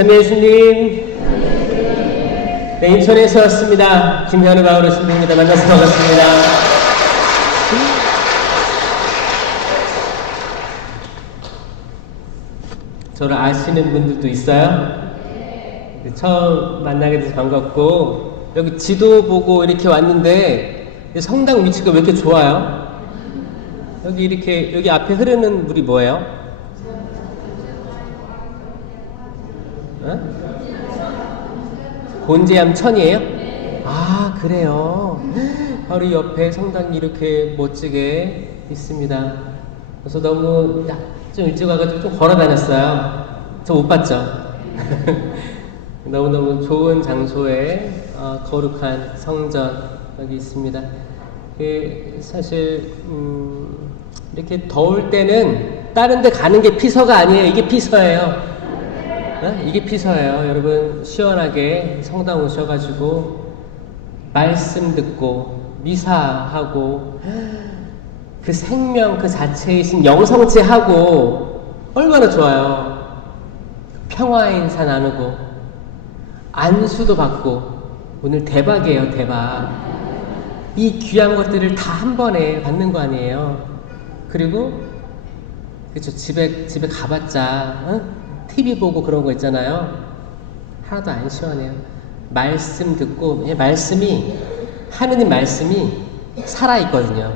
참여 예수님. 네, 인천에서 왔습니다. 김현우 바오로 신부입니다. 만나서 반갑습니다. 저를 아시는 분들도 있어요? 네, 처음 만나게 돼서 반갑고, 여기 지도 보고 이렇게 왔는데 성당 위치가 왜 이렇게 좋아요? 여기 앞에 흐르는 물이 뭐예요? 곤제암천이에요? 아, 그래요? 바로 이 옆에 성당이 이렇게 멋지게 있습니다. 그래서 너무 좀 일찍 와가지고 좀 걸어 다녔어요. 저 못 봤죠? 너무너무 좋은 장소에 거룩한 성전 여기 있습니다. 사실 이렇게 더울 때는 다른 데 가는 게 피서가 아니에요. 이게 피서예요. 이게 피서예요. 여러분 시원하게 성당 오셔가지고 말씀 듣고 미사하고 그 생명 그 자체이신 영성체하고 얼마나 좋아요. 평화의 인사 나누고 안수도 받고 오늘 대박이에요. 대박. 이 귀한 것들을 다 한 번에 받는 거 아니에요. 그리고 그쵸, 집에 가봤자 TV 보고 그런 거 있잖아요. 하나도 안 시원해요. 말씀 듣고 말씀이 하느님 말씀이 살아있거든요.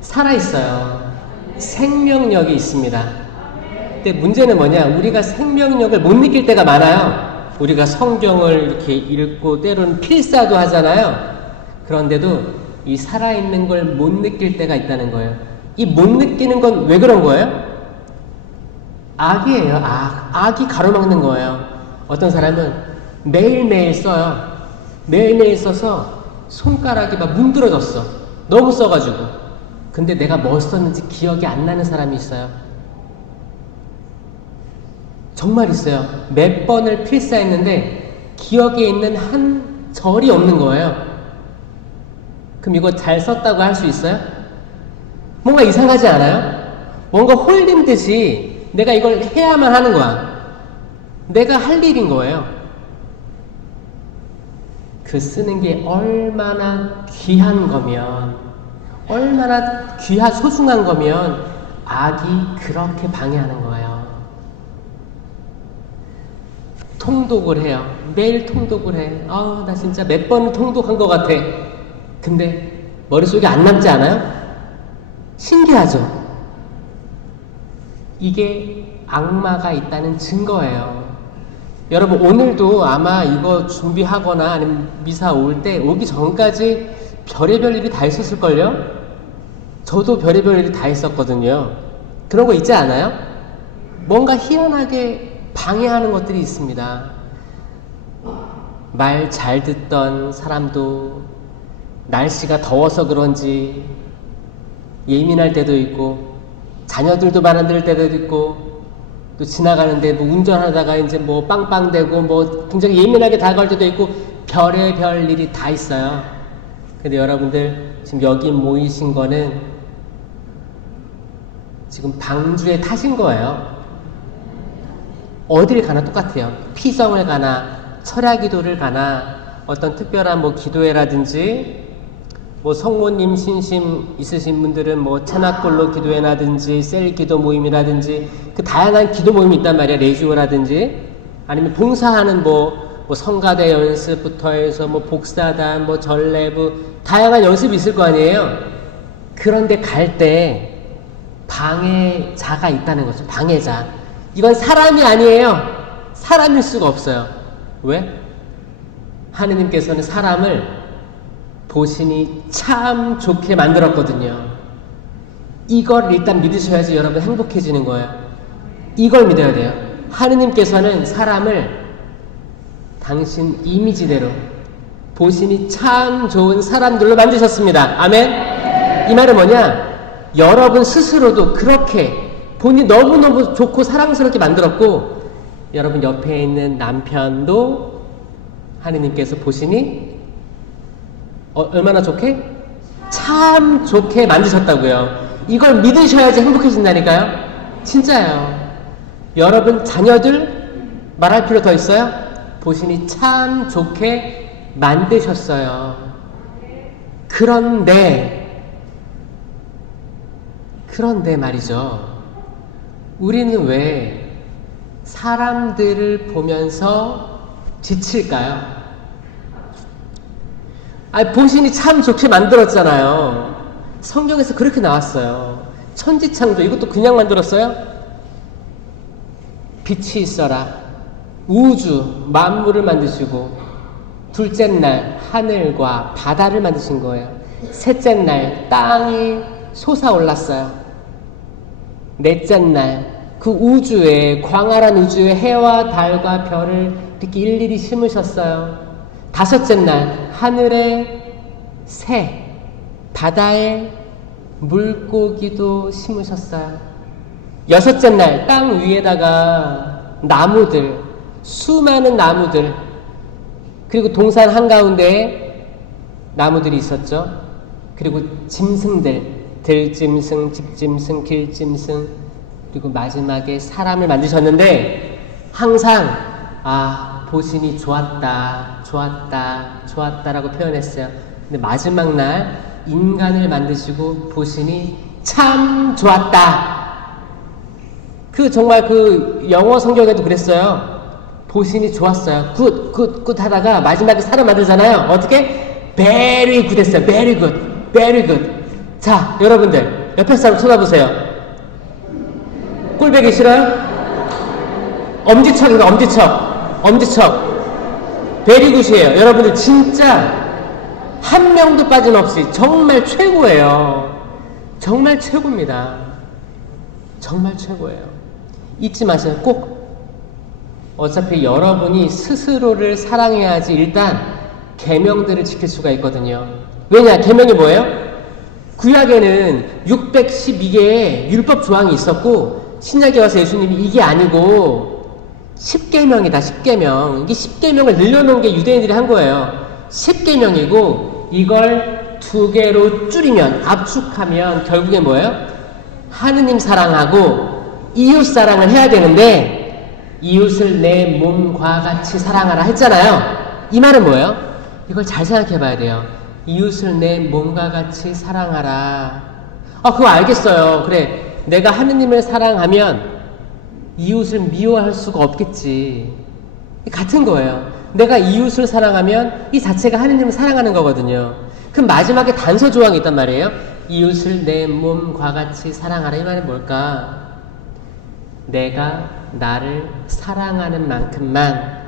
살아있어요. 생명력이 있습니다. 근데 문제는 뭐냐, 우리가 생명력을 못 느낄 때가 많아요. 우리가 성경을 이렇게 읽고 때로는 필사도 하잖아요. 그런데도 이 살아있는 걸 못 느낄 때가 있다는 거예요. 이 못 느끼는 건 왜 그런 거예요? 악이에요. 악이 가로막는 거예요. 어떤 사람은 매일매일 써요. 매일매일 써서 손가락이 막 문드러졌어. 너무 써가지고. 근데 내가 뭐 썼는지 기억이 안 나는 사람이 있어요. 정말 있어요. 몇 번을 필사했는데 기억에 있는 한 절이 없는 거예요. 그럼 이거 잘 썼다고 할 수 있어요? 뭔가 이상하지 않아요? 뭔가 홀린 듯이 내가 이걸 해야만 하는 거야. 내가 할 일인 거예요. 그 쓰는 게 얼마나 귀한 거면, 얼마나 소중한 거면 악이 그렇게 방해하는 거예요. 통독을 해요. 매일 통독을 해. 나 진짜 몇 번을 통독한 것 같아. 근데 머릿속에 안 남지 않아요? 신기하죠? 이게 악마가 있다는 증거예요. 여러분 오늘도 아마 이거 준비하거나 아니면 미사 올 때 오기 전까지 별의별 일이 다 있었을걸요? 저도 별의별 일이 다 있었거든요. 그런 거 있지 않아요? 뭔가 희한하게 방해하는 것들이 있습니다. 말 잘 듣던 사람도 날씨가 더워서 그런지 예민할 때도 있고, 자녀들도 말안 들을 때도 있고, 또 지나가는데 뭐 운전하다가 이제 뭐 빵빵대고 뭐 굉장히 예민하게 다가올 때도 있고, 별의별 일이 다 있어요. 근데 여러분들 지금 여기 모이신 거는 지금 방주에 타신 거예요. 어딜 가나 똑같아요. 피성을 가나 철야기도를 가나 어떤 특별한 뭐 기도회라든지, 뭐 성모님 신심 있으신 분들은 뭐 체납골로 기도회라든지 셀 기도 모임이라든지 그 다양한 기도 모임이 있단 말이야. 레지오라든지 아니면 봉사하는 뭐 성가대 연습부터 해서 뭐 복사단, 뭐 전래부 다양한 연습이 있을 거 아니에요. 그런데 갈 때 방해자가 있다는 거죠. 방해자. 이건 사람이 아니에요. 사람일 수가 없어요. 왜? 하느님께서는 사람을 보시니 참 좋게 만들었거든요. 이걸 일단 믿으셔야지 여러분 행복해지는 거예요. 이걸 믿어야 돼요. 하느님께서는 사람을 당신 이미지대로 보시니 참 좋은 사람들로 만드셨습니다. 아멘? 이 말은 뭐냐? 여러분 스스로도 그렇게 본인이 너무너무 좋고 사랑스럽게 만들었고, 여러분 옆에 있는 남편도 하느님께서 보시니 얼마나 좋게? 참 좋게 만드셨다고요. 이걸 믿으셔야지 행복해진다니까요. 진짜요. 여러분 자녀들 말할 필요 더 있어요? 보신이 참 좋게 만드셨어요. 그런데 말이죠. 우리는 왜 사람들을 보면서 지칠까요? 보신이 참 좋게 만들었잖아요. 성경에서 그렇게 나왔어요. 천지창조, 이것도 그냥 만들었어요? 빛이 있어라. 우주, 만물을 만드시고, 둘째 날 하늘과 바다를 만드신 거예요. 셋째 날 땅이 솟아올랐어요. 넷째 날 그 우주에, 광활한 우주에 해와 달과 별을 이렇게 일일이 심으셨어요. 다섯째 날 하늘에 새, 바다에 물고기도 심으셨어요. 여섯째 날 땅 위에다가 나무들, 수많은 나무들, 그리고 동산 한가운데에 나무들이 있었죠. 그리고 짐승들, 들짐승, 집짐승, 길짐승, 그리고 마지막에 사람을 만드셨는데 항상 보신이 좋았다라고 표현했어요. 근데 마지막 날 인간을 만드시고 보신이 참 좋았다. 정말 영어 성경에도 그랬어요. 보신이 좋았어요. 굿 하다가 마지막에 사람 만들잖아요. 어떻게? very good 했어요. very good. 자, 여러분들 옆에 사람 쳐다보세요. 꼴배기 싫어요? 엄지척인가? 엄지척. very good이에요. 여러분들 진짜 한 명도 빠짐없이 정말 최고예요. 정말 최고입니다. 정말 최고예요. 잊지 마세요. 꼭. 어차피 여러분이 스스로를 사랑해야지 일단 계명들을 지킬 수가 있거든요. 왜냐? 계명이 뭐예요? 구약에는 612개의 율법 조항이 있었고 신약에 와서 예수님이 이게 아니고 10계명이다. 10계명. 이게 10계명을 늘려놓은 게 유대인들이 한 거예요. 10계명이고 이걸 2개로 줄이면, 압축하면 결국에 뭐예요? 하느님 사랑하고 이웃 사랑을 해야 되는데 이웃을 내 몸과 같이 사랑하라 했잖아요. 이 말은 뭐예요? 이걸 잘 생각해 봐야 돼요. 이웃을 내 몸과 같이 사랑하라. 그거 알겠어요. 그래, 내가 하느님을 사랑하면 이웃을 미워할 수가 없겠지. 같은 거예요. 내가 이웃을 사랑하면 이 자체가 하느님을 사랑하는 거거든요. 그럼 마지막에 단서 조항이 있단 말이에요. 이웃을 내 몸과 같이 사랑하라. 이 말은 뭘까? 내가 나를 사랑하는 만큼만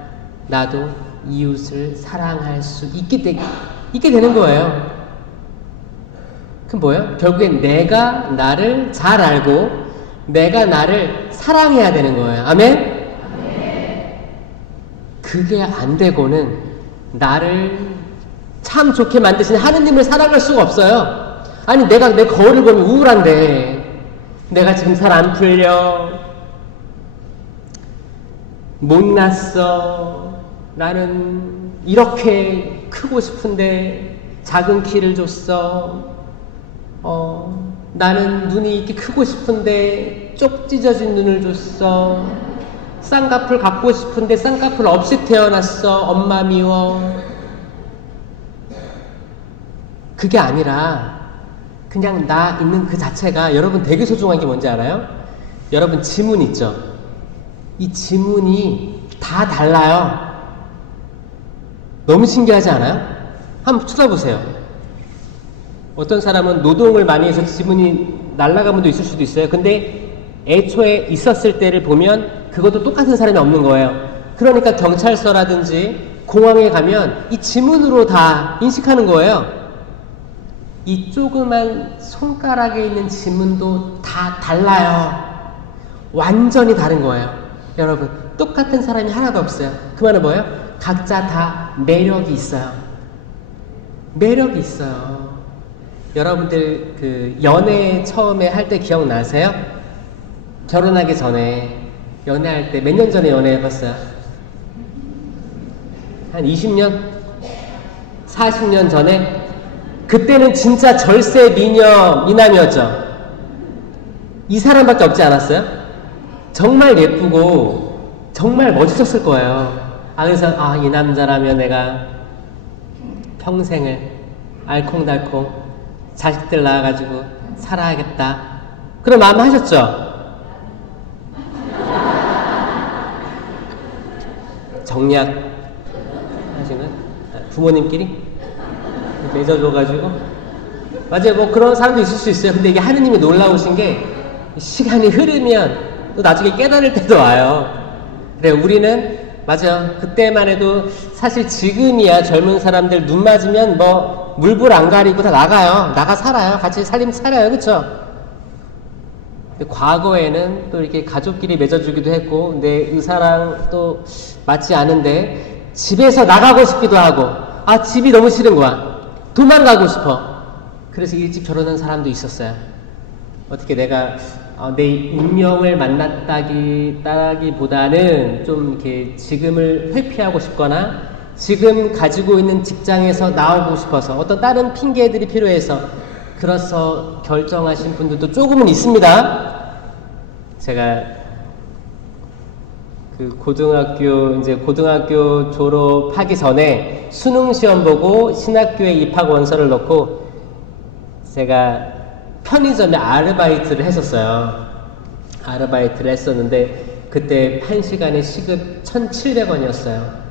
나도 이웃을 사랑할 수 있게 되는 거예요. 그럼 뭐예요? 결국엔 내가 나를 잘 알고 내가 나를 사랑해야 되는 거예요. 아멘? 그게 안 되고는 나를 참 좋게 만드신 하느님을 사랑할 수가 없어요. 아니, 내가 내 거울을 보면 우울한데 내가 지금 잘 안 풀려, 못났어, 나는 이렇게 크고 싶은데 작은 키를 줬어, 나는 눈이 이렇게 크고 싶은데 쪽 찢어진 눈을 줬어, 쌍꺼풀 갖고 싶은데 쌍꺼풀 없이 태어났어, 엄마 미워. 그게 아니라 그냥 나 있는 그 자체가 여러분 되게 소중한 게 뭔지 알아요? 여러분 지문 있죠? 이 지문이 다 달라요. 너무 신기하지 않아요? 한번 쳐다보세요. 어떤 사람은 노동을 많이 해서 지문이 날아간 분도 있을 수도 있어요. 근데 애초에 있었을 때를 보면 그것도 똑같은 사람이 없는 거예요. 그러니까 경찰서라든지 공항에 가면 이 지문으로 다 인식하는 거예요. 이 조그만 손가락에 있는 지문도 다 달라요. 완전히 다른 거예요. 여러분, 똑같은 사람이 하나도 없어요. 그 말은 뭐예요? 각자 다 매력이 있어요. 매력이 있어요. 여러분들 그 연애 처음에 할 때 기억나세요? 결혼하기 전에 연애할 때 몇 년 전에 연애해봤어요? 한 20년? 40년 전에? 그때는 진짜 절세 미녀 미남이었죠. 이 사람밖에 없지 않았어요? 정말 예쁘고 정말 멋있었을 거예요. 그래서 이 남자라면 내가 평생을 알콩달콩 자식들 낳아가지고 살아야겠다. 그런 마음 하셨죠? 정략 하시는 부모님끼리 맺어줘가지고 맞아요. 뭐 그런 사람도 있을 수 있어요. 근데 이게 하느님이 놀라우신 게 시간이 흐르면 또 나중에 깨달을 때도 와요. 그래 우리는 맞아 그때만 해도 사실 지금이야 젊은 사람들 눈 맞으면 뭐 물불 안 가리고 다 나가요. 나가 살아요. 같이 살림 살아요. 그쵸? 근데 과거에는 또 이렇게 가족끼리 맺어주기도 했고 근데 의사랑 또 맞지 않은데 집에서 나가고 싶기도 하고 집이 너무 싫은 거야. 도망가고 싶어. 그래서 일찍 결혼한 사람도 있었어요. 어떻게 내가 내 운명을 만났다기보다는 좀 이렇게 지금을 회피하고 싶거나 지금 가지고 있는 직장에서 나오고 싶어서 어떤 다른 핑계들이 필요해서 그래서 결정하신 분들도 조금은 있습니다. 제가 그 고등학교 졸업하기 전에 수능 시험 보고 신학교에 입학 원서를 넣고 제가 편의점에 아르바이트를 했었어요. 아르바이트를 했었는데 그때 1시간에 시급 1,700원이었어요.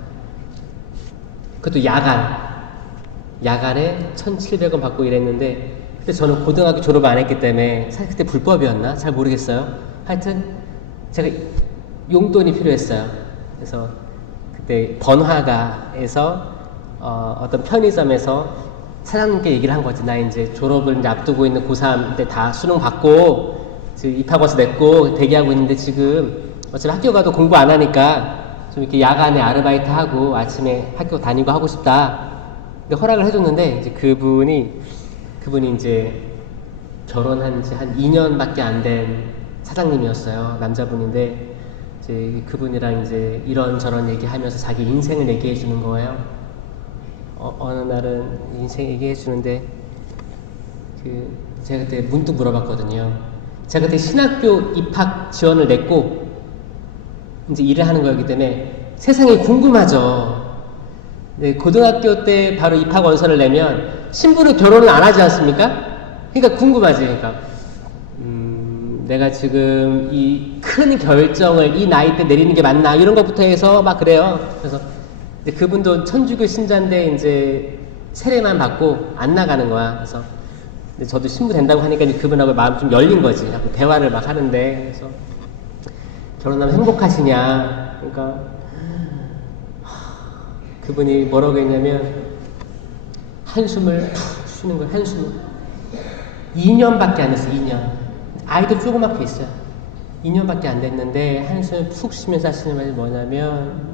그것도 야간에 1,700원 받고 일했는데 근데 저는 고등학교 졸업 안 했기 때문에 사실 그때 불법이었나? 잘 모르겠어요. 하여튼 제가 용돈이 필요했어요. 그래서 그때 번화가에서 어떤 편의점에서 사장님께 얘기를 한 거지. 나 이제 졸업을 이제 앞두고 있는 고3 때 다 수능 받고 입학원서 냈고 대기하고 있는데 지금 어차피 학교 가도 공부 안 하니까 좀 이렇게 야간에 아르바이트 하고 아침에 학교 다니고 하고 싶다. 근데 허락을 해줬는데 이제 그분이 이제 결혼한 지 한 2년밖에 안 된 사장님이었어요. 남자분인데 이제 그분이랑 이제 이런저런 얘기하면서 자기 인생을 얘기해 주는 거예요. 어느 날은 인생 얘기해 주는데 제가 그때 문득 물어봤거든요. 제가 그때 신학교 입학 지원을 냈고 이제 일을 하는 거였기 때문에 세상이 궁금하죠. 네, 고등학교 때 바로 입학 원서를 내면 신부는 결혼을 안 하지 않습니까? 그러니까 궁금하지. 그러니까 내가 지금 이 큰 결정을 이 나이 때 내리는 게 맞나 이런 것부터 해서 막 그래요. 그래서 그분도 천주교 신자인데 이제 세례만 받고 안 나가는 거야. 그래서 근데 저도 신부 된다고 하니까 그분하고 마음 좀 열린 거지. 대화를 막 하는데 그래서 결혼하면 행복하시냐? 그러니까 그분이 뭐라고 했냐면 한숨을 푹 쉬는 거야. 한숨을 2년밖에 안 됐어. 2년 아이도 조그맣게 있어요. 2년밖에 안 됐는데 한숨을 푹 쉬면서 하시는 말이 뭐냐면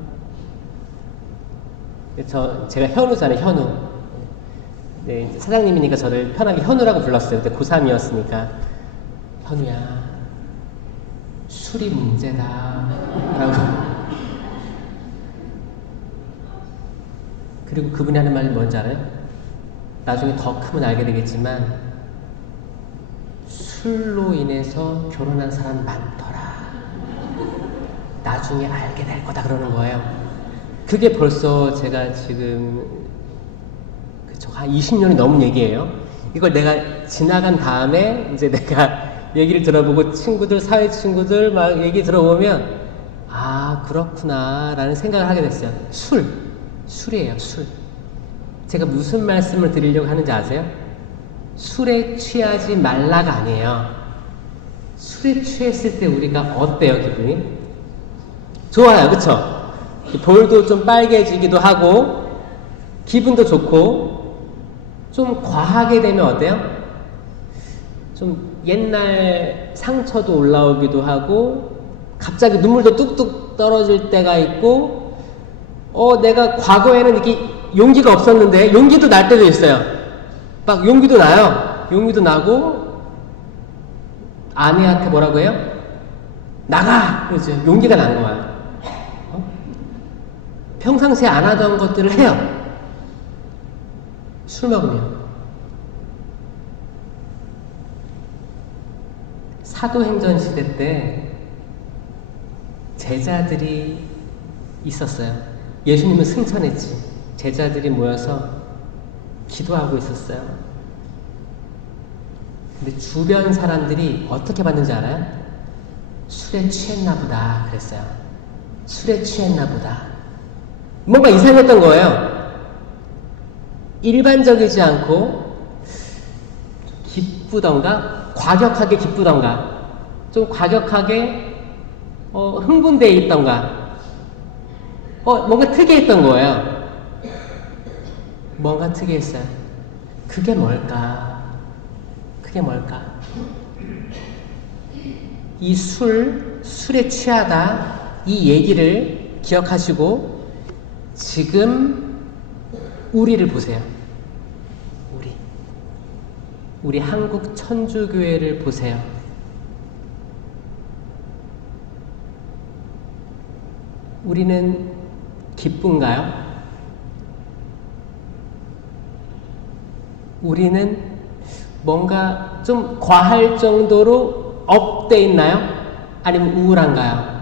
제가 현우잖아요. 현우. 네, 이제 사장님이니까 저를 편하게 현우라고 불렀어요. 그때 고3이었으니까 현우야 술이 문제다 라고. 그리고 그분이 하는 말이 뭔지 알아요? 나중에 더 크면 알게 되겠지만 술로 인해서 결혼한 사람 많더라. 나중에 알게 될 거다 그러는 거예요. 그게 벌써 제가 지금 한 20년이 넘은 얘기예요. 이걸 내가 지나간 다음에 이제 내가 얘기를 들어보고 친구들, 사회 친구들 막 얘기 들어보면 그렇구나 라는 생각을 하게 됐어요. 술이에요. 술. 제가 무슨 말씀을 드리려고 하는지 아세요? 술에 취하지 말라가 아니에요. 술에 취했을 때 우리가 어때요, 기분이? 좋아요, 그쵸? 볼도 좀 빨개지기도 하고 기분도 좋고 좀 과하게 되면 어때요? 좀 옛날 상처도 올라오기도 하고 갑자기 눈물도 뚝뚝 떨어질 때가 있고 내가 과거에는 이렇게 용기가 없었는데 용기도 날 때도 있어요. 막 용기도 나요. 용기도 나고 아내한테 뭐라고 해요? 나가! 그렇죠. 용기가 난 거야. 평상시에 안 하던 것들을 해요. 술 먹으면. 사도행전 시대 때 제자들이 있었어요. 예수님은 승천했지. 제자들이 모여서 기도하고 있었어요. 근데 주변 사람들이 어떻게 봤는지 알아요? 술에 취했나 보다 그랬어요. 술에 취했나 보다. 뭔가 이상했던 거예요. 일반적이지 않고 기쁘던가 과격하게 기쁘던가 좀 과격하게 흥분되어 있던가 뭔가 특이했던 거예요. 뭔가 특이했어요. 그게 뭘까? 그게 뭘까? 이 술에 취하다 이 얘기를 기억하시고 지금 우리를 보세요. 우리 한국 천주교회를 보세요. 우리는 기쁜가요? 우리는 뭔가 좀 과할 정도로 업돼 있나요? 아니면 우울한가요?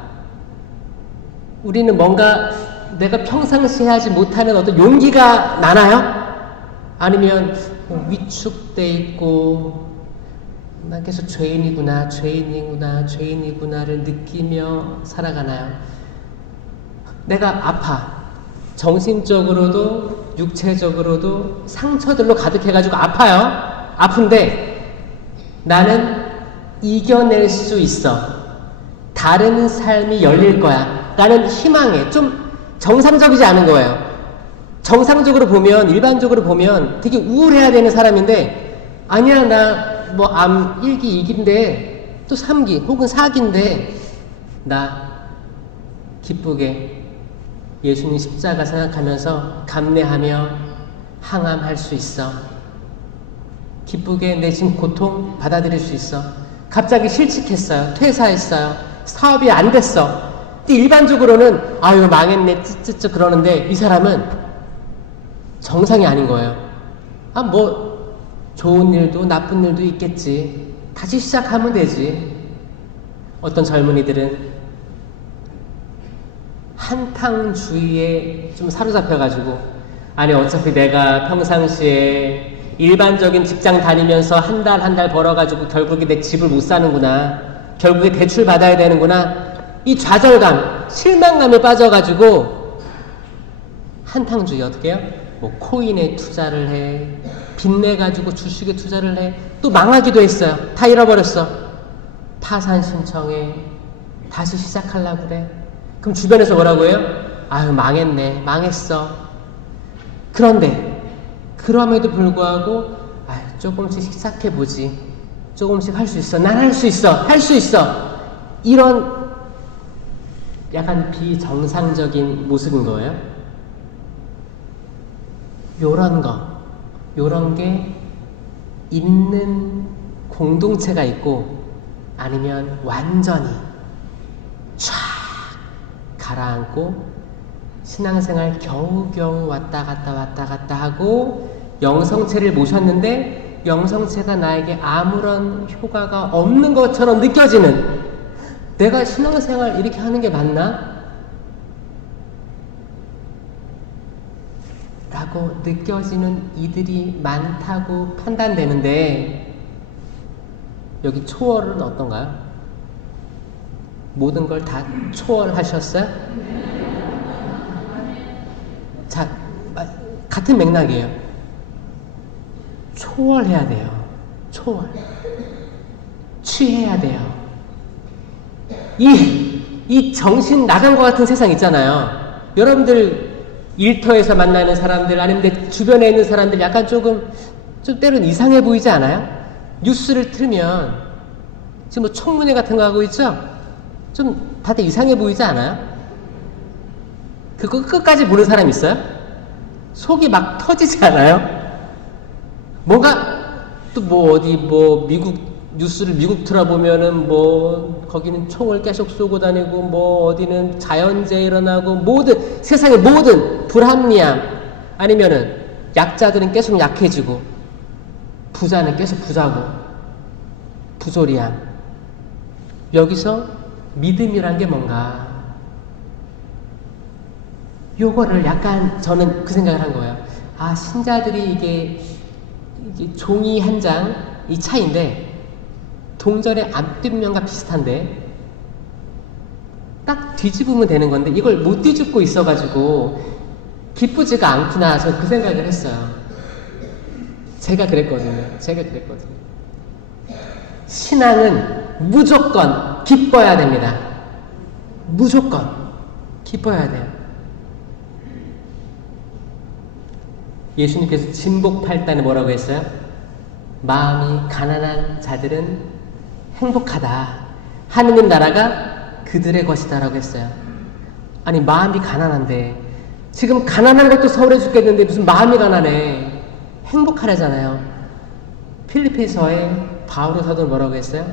우리는 뭔가 내가 평상시에 하지 못하는 어떤 용기가 나나요? 아니면 위축돼 있고 난 계속 죄인이구나를 느끼며 살아가나요? 내가 아파. 정신적으로도 육체적으로도 상처들로 가득해가지고 아파요. 아픈데 나는 이겨낼 수 있어. 다른 삶이 열릴 거야. 나는 희망해. 좀 정상적이지 않은 거예요. 정상적으로 보면, 일반적으로 보면 되게 우울해야 되는 사람인데, 아니야, 나 뭐 암 1기, 2기인데, 또 3기, 혹은 4기인데, 나 기쁘게 예수님 십자가 생각하면서 감내하며 항암할 수 있어. 기쁘게 내 지금 고통 받아들일 수 있어. 갑자기 실직했어요. 퇴사했어요. 사업이 안 됐어. 근데 일반적으로는 아유 망했네 찌찌찌 그러는데 이 사람은 정상이 아닌 거예요. 아 뭐 좋은 일도 나쁜 일도 있겠지. 다시 시작하면 되지. 어떤 젊은이들은 한탕주의에 좀 사로잡혀가지고 아니 어차피 내가 평상시에 일반적인 직장 다니면서 한 달 벌어가지고 결국에 내 집을 못 사는구나. 결국에 대출 받아야 되는구나. 이 좌절감, 실망감에 빠져가지고 한탕주의 어떻게 해요? 뭐 코인에 투자를 해. 빚내가지고 주식에 투자를 해. 또 망하기도 했어요. 다 잃어버렸어. 파산 신청해. 다시 시작하려고 그래. 그럼 주변에서 뭐라고 해요? 아유 망했네. 망했어. 그런데 그럼에도 불구하고 아유 조금씩 시작해보지. 조금씩 할 수 있어. 난 할 수 있어. 할 수 있어. 이런 약간 비정상적인 모습인 거예요. 요런 게 있는 공동체가 있고 아니면 완전히 쫙 가라앉고 신앙생활 겨우겨우 왔다 갔다 하고 영성체를 모셨는데 영성체가 나에게 아무런 효과가 없는 것처럼 느껴지는 내가 신앙생활 이렇게 하는 게 맞나? 라고 느껴지는 이들이 많다고 판단되는데 여기 초월은 어떤가요? 모든 걸 다 초월하셨어요? 자, 같은 맥락이에요. 초월해야 돼요. 초월. 취해야 돼요. 이 정신 나간 것 같은 세상 있잖아요. 여러분들 일터에서 만나는 사람들 아니면 내 주변에 있는 사람들 약간 좀 때로는 이상해 보이지 않아요? 뉴스를 틀면 지금 뭐 청문회 같은 거 하고 있죠? 좀 다들 이상해 보이지 않아요? 그거 끝까지 보는 사람 있어요? 속이 막 터지지 않아요? 뭔가 또 뭐 어디 뭐 미국 뉴스를 미국 틀어보면은 뭐 거기는 총을 계속 쏘고 다니고 뭐 어디는 자연재해 일어나고 모든 세상의 모든 불합리함 아니면은 약자들은 계속 약해지고 부자는 계속 부자고 부조리함. 여기서 믿음이란 게 뭔가 요거를 약간 저는 그 생각을 한 거예요. 아, 신자들이 이게 종이 한 장, 이 차인데, 동전의 앞뒷면과 비슷한데, 딱 뒤집으면 되는 건데, 이걸 못 뒤집고 있어가지고, 기쁘지가 않구나, 저 그 생각을 했어요. 제가 그랬거든요. 신앙은 무조건 기뻐야 됩니다. 무조건 기뻐야 돼요. 예수님께서 진복팔단에 뭐라고 했어요? 마음이 가난한 자들은 행복하다. 하느님 나라가 그들의 것이다 라고 했어요. 아니, 마음이 가난한데 지금 가난한 것도 서울해 죽겠는데 무슨 마음이 가난해. 행복하라잖아요. 필리핀서에 바오로 사도는 뭐라고 했어요?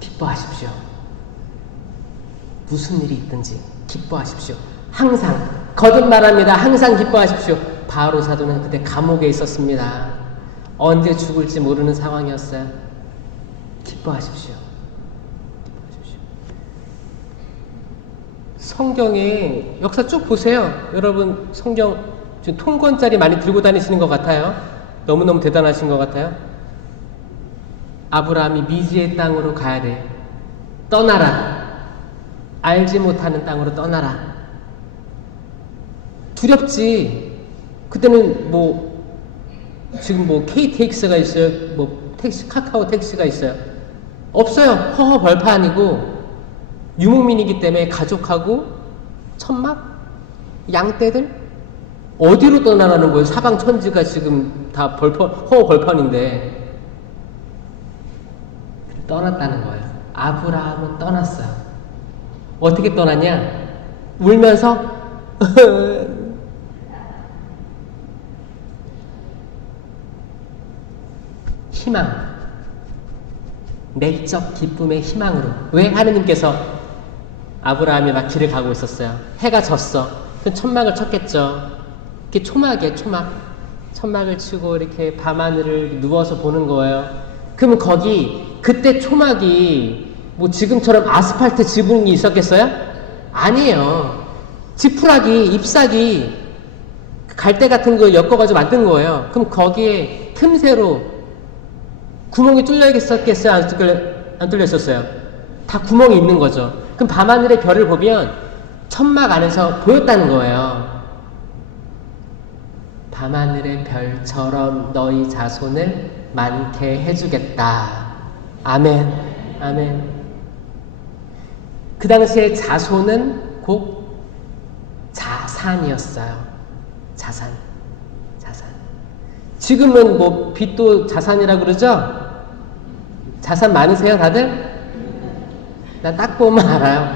기뻐하십시오. 무슨 일이 있든지 기뻐하십시오. 항상, 거듭말합니다. 항상 기뻐하십시오. 바오로 사도는 그때 감옥에 있었습니다. 언제 죽을지 모르는 상황이었어요. 기뻐하십시오. 기뻐하십시오. 성경의 역사 쭉 보세요. 여러분 성경 지금 통권짜리 많이 들고 다니시는 것 같아요. 너무너무 대단하신 것 같아요. 아브라함이 미지의 땅으로 가야 돼. 떠나라. 알지 못하는 땅으로 떠나라. 두렵지. 그때는 지금 KTX가 있어요. 카카오 택시가 있어요. 없어요. 허허 벌판이고, 유목민이기 때문에 가족하고, 천막, 양떼들, 어디로 떠나라는 거예요? 사방 천지가 지금 다 허허 벌판인데. 떠났다는 거예요. 아브라함은 떠났어요. 어떻게 떠났냐? 울면서, 희망, 내적 기쁨의 희망으로. 왜? 하느님께서 아브라함이 막 길을 가고 있었어요. 해가 졌어. 그럼 천막을 쳤겠죠. 이렇게 초막이에요, 초막. 천막을 치고 이렇게 밤하늘을 누워서 보는 거예요. 그러면 그때 초막이 지금처럼 아스팔트 지붕이 있었겠어요? 아니에요. 지푸라기, ip사기, 갈대 같은 거 엮어가지고 만든 거예요. 그럼 거기에 틈새로 구멍이 뚫려 있었겠어요? 안 뚫려 있었어요? 다 구멍이 있는 거죠. 그럼 밤하늘의 별을 보면 천막 안에서 보였다는 거예요. 밤하늘의 별처럼 너희 자손을 많게 해주겠다. 아멘. 아멘. 그 당시에 자손은 곧 자산이었어요. 자산. 지금은 빚도 자산이라 그러죠? 자산 많으세요, 다들? 나 딱 보면 알아요.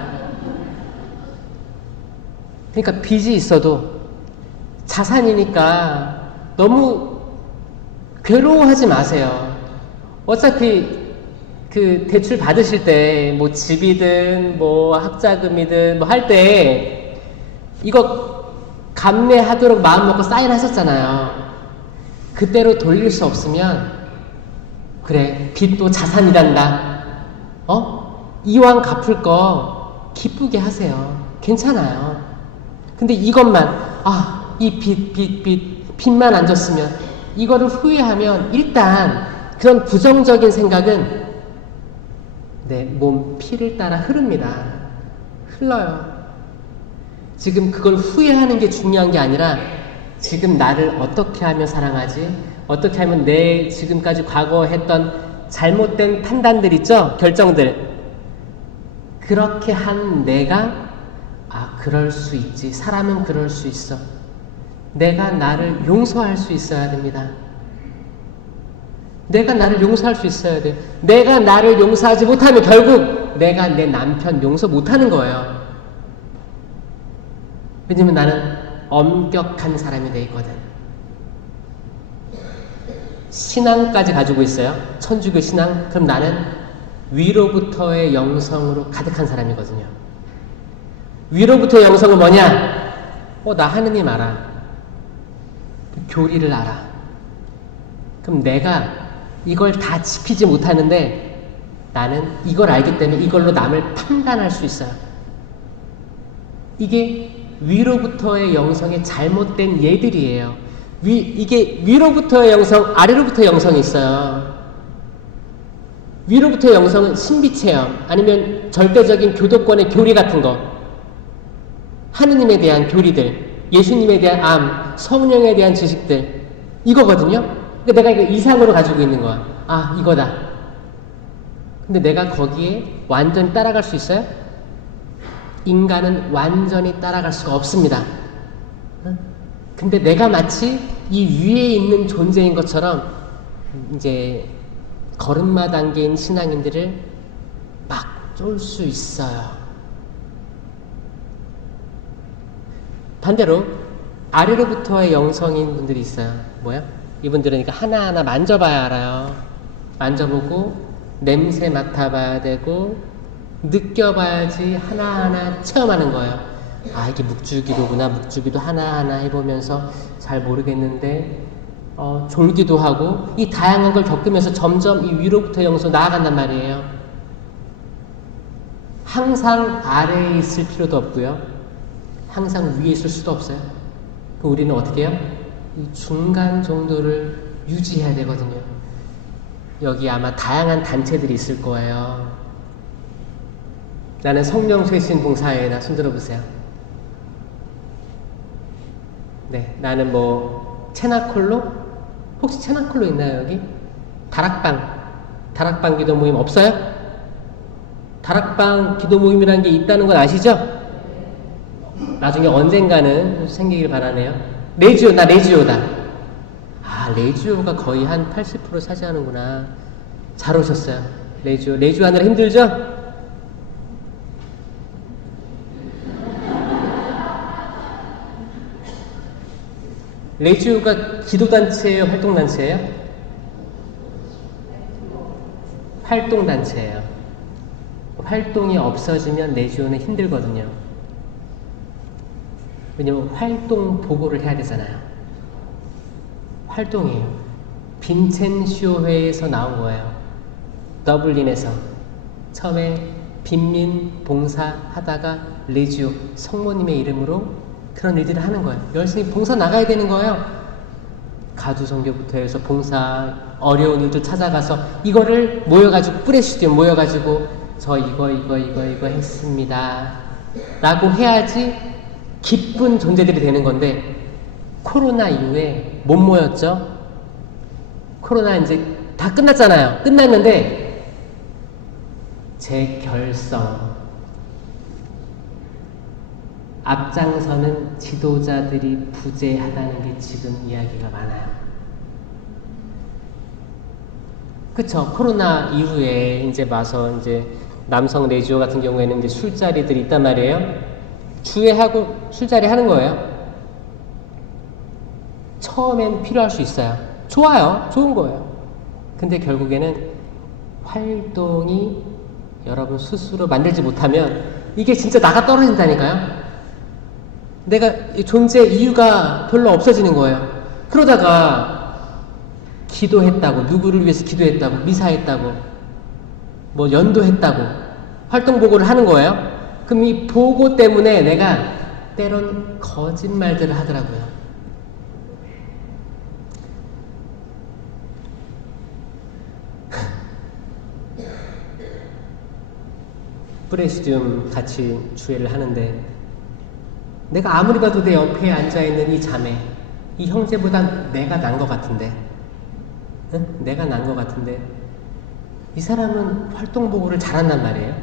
그러니까 빚이 있어도 자산이니까 너무 괴로워하지 마세요. 어차피 그 대출 받으실 때 집이든 학자금이든 할 때 이거 감내하도록 마음 먹고 사인하셨잖아요. 그대로 돌릴 수 없으면 그래, 빚도 자산이란다. 이왕 갚을 거 기쁘게 하세요. 괜찮아요. 근데 이것만 이 빚만 안 졌으면, 이거를 후회하면 일단 그런 부정적인 생각은 내 몸 피를 따라 흐릅니다. 흘러요. 지금 그걸 후회하는 게 중요한 게 아니라 지금 나를 어떻게 하면 사랑하지? 어떻게 하면 내 지금까지 과거 했던 잘못된 판단들 있죠? 결정들. 그렇게 한 내가 그럴 수 있지. 사람은 그럴 수 있어. 내가 나를 용서할 수 있어야 됩니다. 내가 나를 용서할 수 있어야 돼. 내가 나를 용서하지 못하면 결국 내가 내 남편 용서 못하는 거예요. 왜냐면 나는 엄격한 사람이 돼 있거든. 신앙까지 가지고 있어요. 천주교 신앙. 그럼 나는 위로부터의 영성으로 가득한 사람이거든요. 위로부터의 영성은 뭐냐? 나 하느님 알아. 교리를 알아. 그럼 내가 이걸 다 지키지 못하는데 나는 이걸 알기 때문에 이걸로 남을 판단할 수 있어요. 이게 위로부터의 영성의 잘못된 예들이에요. 이게 위로부터의 영성, 아래로부터의 영성이 있어요. 위로부터의 영성은 신비체험, 아니면 절대적인 교도권의 교리 같은 거, 하느님에 대한 교리들, 예수님에 대한 암, 성령에 대한 지식들, 이거거든요. 근데 내가 이거 이상으로 가지고 있는 거야. 아, 이거다. 근데 내가 거기에 완전히 따라갈 수 있어요? 인간은 완전히 따라갈 수가 없습니다. 근데 내가 마치 이 위에 있는 존재인 것처럼 이제 걸음마 단계인 신앙인들을 막 쫄 수 있어요. 반대로 아래로부터의 영성인 분들이 있어요. 뭐야? 이분들은 그러니까 하나하나 만져봐야 알아요. 만져보고 냄새 맡아봐야 되고 느껴봐야지 하나하나 체험하는 거예요. 아, 이게 묵주기도구나. 묵주기도 하나하나 해보면서 잘 모르겠는데 졸기도 하고, 이 다양한 걸 겪으면서 점점 이 위로부터 영성으로 나아간단 말이에요. 항상 아래에 있을 필요도 없고요. 항상 위에 있을 수도 없어요. 그럼 우리는 어떻게 해요? 이 중간 정도를 유지해야 되거든요. 여기 아마 다양한 단체들이 있을 거예요. 나는 성령 쇄신 봉사회에다 손들어 보세요. 네, 나는 뭐 체나콜로? 혹시 체나콜로 있나요 여기? 다락방 기도 모임 없어요? 다락방 기도 모임이라는 게 있다는 건 아시죠? 나중에 언젠가는 생기길 바라네요. 나 레지오다. 아, 레지오가 거의 한 80% 차지하는구나. 잘 오셨어요. 레지오 하느라 힘들죠? 레지오가 기도단체예요? 활동단체예요? 활동단체예요. 활동이 없어지면 레지오는 힘들거든요. 왜냐면 활동 보고를 해야 되잖아요. 활동이에요. 빈첸시오회에서 나온 거예요. 더블린에서 처음에 빈민 봉사 하다가 레지오 성모님의 이름으로 그런 일들을 하는 거예요. 열심히 봉사 나가야 되는 거예요. 가두성교부터 해서 봉사, 어려운 일들 찾아가서 이거를 모여가지고 뿌레시디움 모여가지고 저 이거 했습니다 라고 해야지 기쁜 존재들이 되는 건데, 코로나 이후에 못 모였죠? 코로나 이제 다 끝났잖아요. 끝났는데 재결성, 앞장서는 지도자들이 부재하다는 게 지금 이야기가 많아요. 그쵸? 코로나 이후에 이제 와서 이제 남성 레지오 같은 경우에는 이제 술자리들이 있단 말이에요. 주에 하고 술자리 하는 거예요. 처음엔 필요할 수 있어요. 좋아요. 좋은 거예요. 근데 결국에는 활동이 여러분 스스로 만들지 못하면 이게 진짜 나가 떨어진다니까요. 내가 존재 이유가 별로 없어지는 거예요. 그러다가 기도했다고, 누구를 위해서 기도했다고, 미사했다고, 뭐 연도했다고 활동 보고를 하는 거예요. 그럼 이 보고 때문에 내가 때론 거짓말들을 하더라고요. 프레시디움 같이 주회를 하는데 내가 아무리 봐도 내 옆에 앉아있는 이 자매, 이 형제보다 내가 난 것 같은데, 응? 내가 난 것 같은데 이 사람은 활동 보고를 잘한단 말이에요.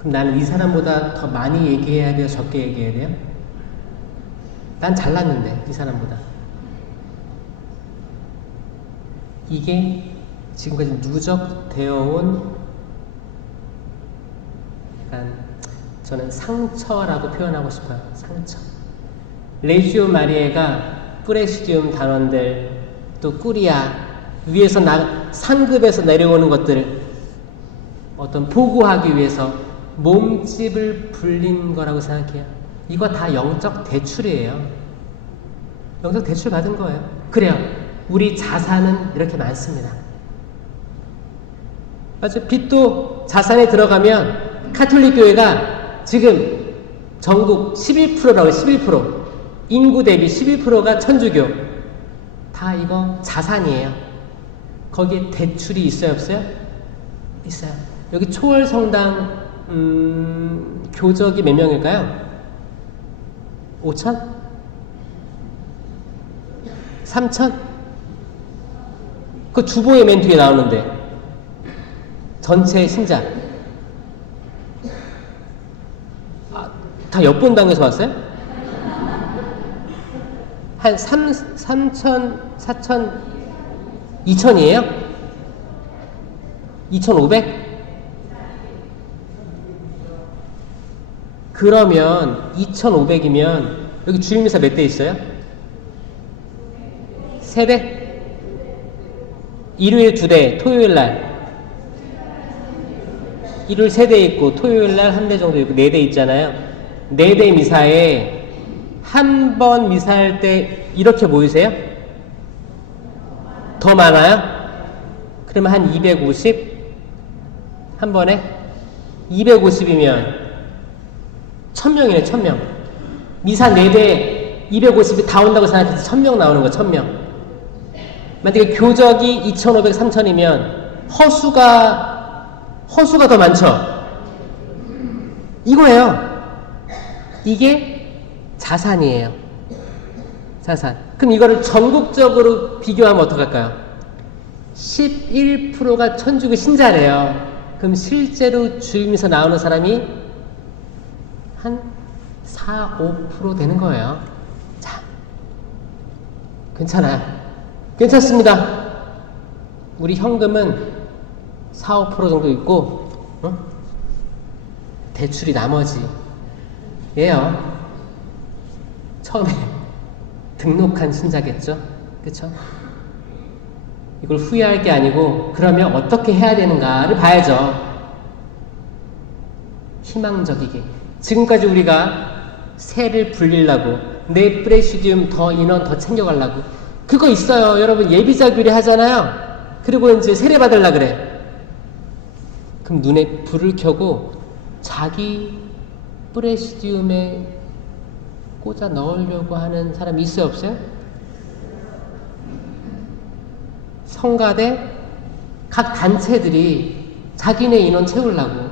그럼 나는 이 사람보다 더 많이 얘기해야 돼요? 적게 얘기해야 돼요? 난 잘났는데 이 사람보다. 이게 지금까지 누적되어 온 약간 저는 상처라고 표현하고 싶어요. 상처. 레지오 마리에가 프레시디움 단원들, 또 꾸리아 위에서 상급에서 내려오는 것들을 어떤 보고하기 위해서 몸집을 불린 거라고 생각해요. 이거 다 영적 대출이에요. 영적 대출 받은 거예요. 그래요. 우리 자산은 이렇게 많습니다. 맞아요. 빚도 자산에 들어가면 카톨릭 교회가 지금 전국 11%라고 11%. 인구 대비 11%가 천주교. 다 이거 자산이에요. 거기에 대출이 있어요, 없어요? 있어요. 여기 초월성당 교적이 몇 명일까요? 5천? 3천? 그 주보의 멘트에 나오는데 전체 신자 다 옆본당에서 왔어요? 한 3천, 4천, 2천이에요? 2,500? 그러면 2,500이면 여기 주일미사 몇 대 있어요? 3대? 일요일 2대, 토요일 날 일요일 3대 있고 토요일 날 1대 정도 있고 4대 있잖아요. 4대 미사에 한 번 미사할 때 이렇게 모이세요? 더 많아요? 그러면 한 250? 한 번에? 250이면 1000명이네, 1000명. 미사 4대 250이 다 온다고 생각해서 1000명 나오는 거, 1000명. 만약에 교적이 2500, 3000이면 허수가 더 많죠? 이거예요. 이게 자산이에요. 자산. 그럼 이거를 전국적으로 비교하면 어떡할까요? 11%가 천주교 신자래요. 그럼 실제로 주일미사 나오는 사람이 한 4, 5% 되는 거예요. 자, 괜찮아요. 괜찮습니다. 우리 현금은 4, 5% 정도 있고 대출이 나머지 예요. 처음에 등록한 신자겠죠? 그쵸? 이걸 후회할 게 아니고 그러면 어떻게 해야 되는가를 봐야죠. 희망적이게. 지금까지 우리가 세를 불리려고 내 프레시디움 더 인원 더 챙겨가려고 그거 있어요. 여러분 예비자 규례 하잖아요. 그리고 이제 세례 받으려고 그래. 그럼 눈에 불을 켜고 자기 프레시디움에 꽂아 넣으려고 하는 사람이 있어요, 없어요? 성가대 각 단체들이 자기네 인원 채우려고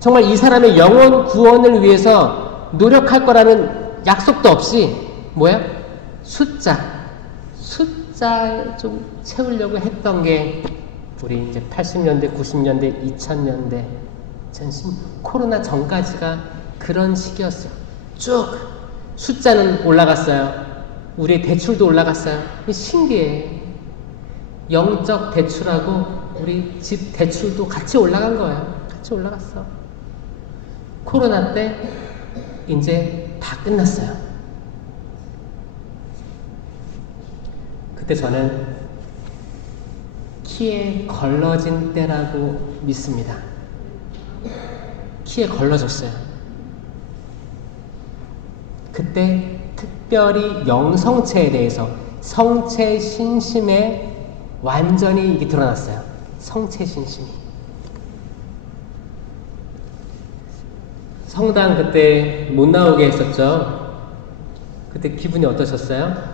정말 이 사람의 영혼 구원을 위해서 노력할 거라는 약속도 없이 뭐야? 숫자 좀 채우려고 했던 게 우리 이제 80년대, 90년대, 2000년대 코로나 전까지가 그런 시기였어요. 쭉 숫자는 올라갔어요. 우리의 대출도 올라갔어요. 신기해. 영적 대출하고 우리 집 대출도 같이 올라간 거예요. 같이 올라갔어. 코로나 때 이제 다 끝났어요. 그때 저는 키에 걸러진 때라고 믿습니다. 키에 걸러졌어요. 그때 특별히 영성체에 대해서 성체 신심에 완전히 이게 드러났어요. 성체 신심이. 성당 그때 못 나오게 했었죠. 그때 기분이 어떠셨어요?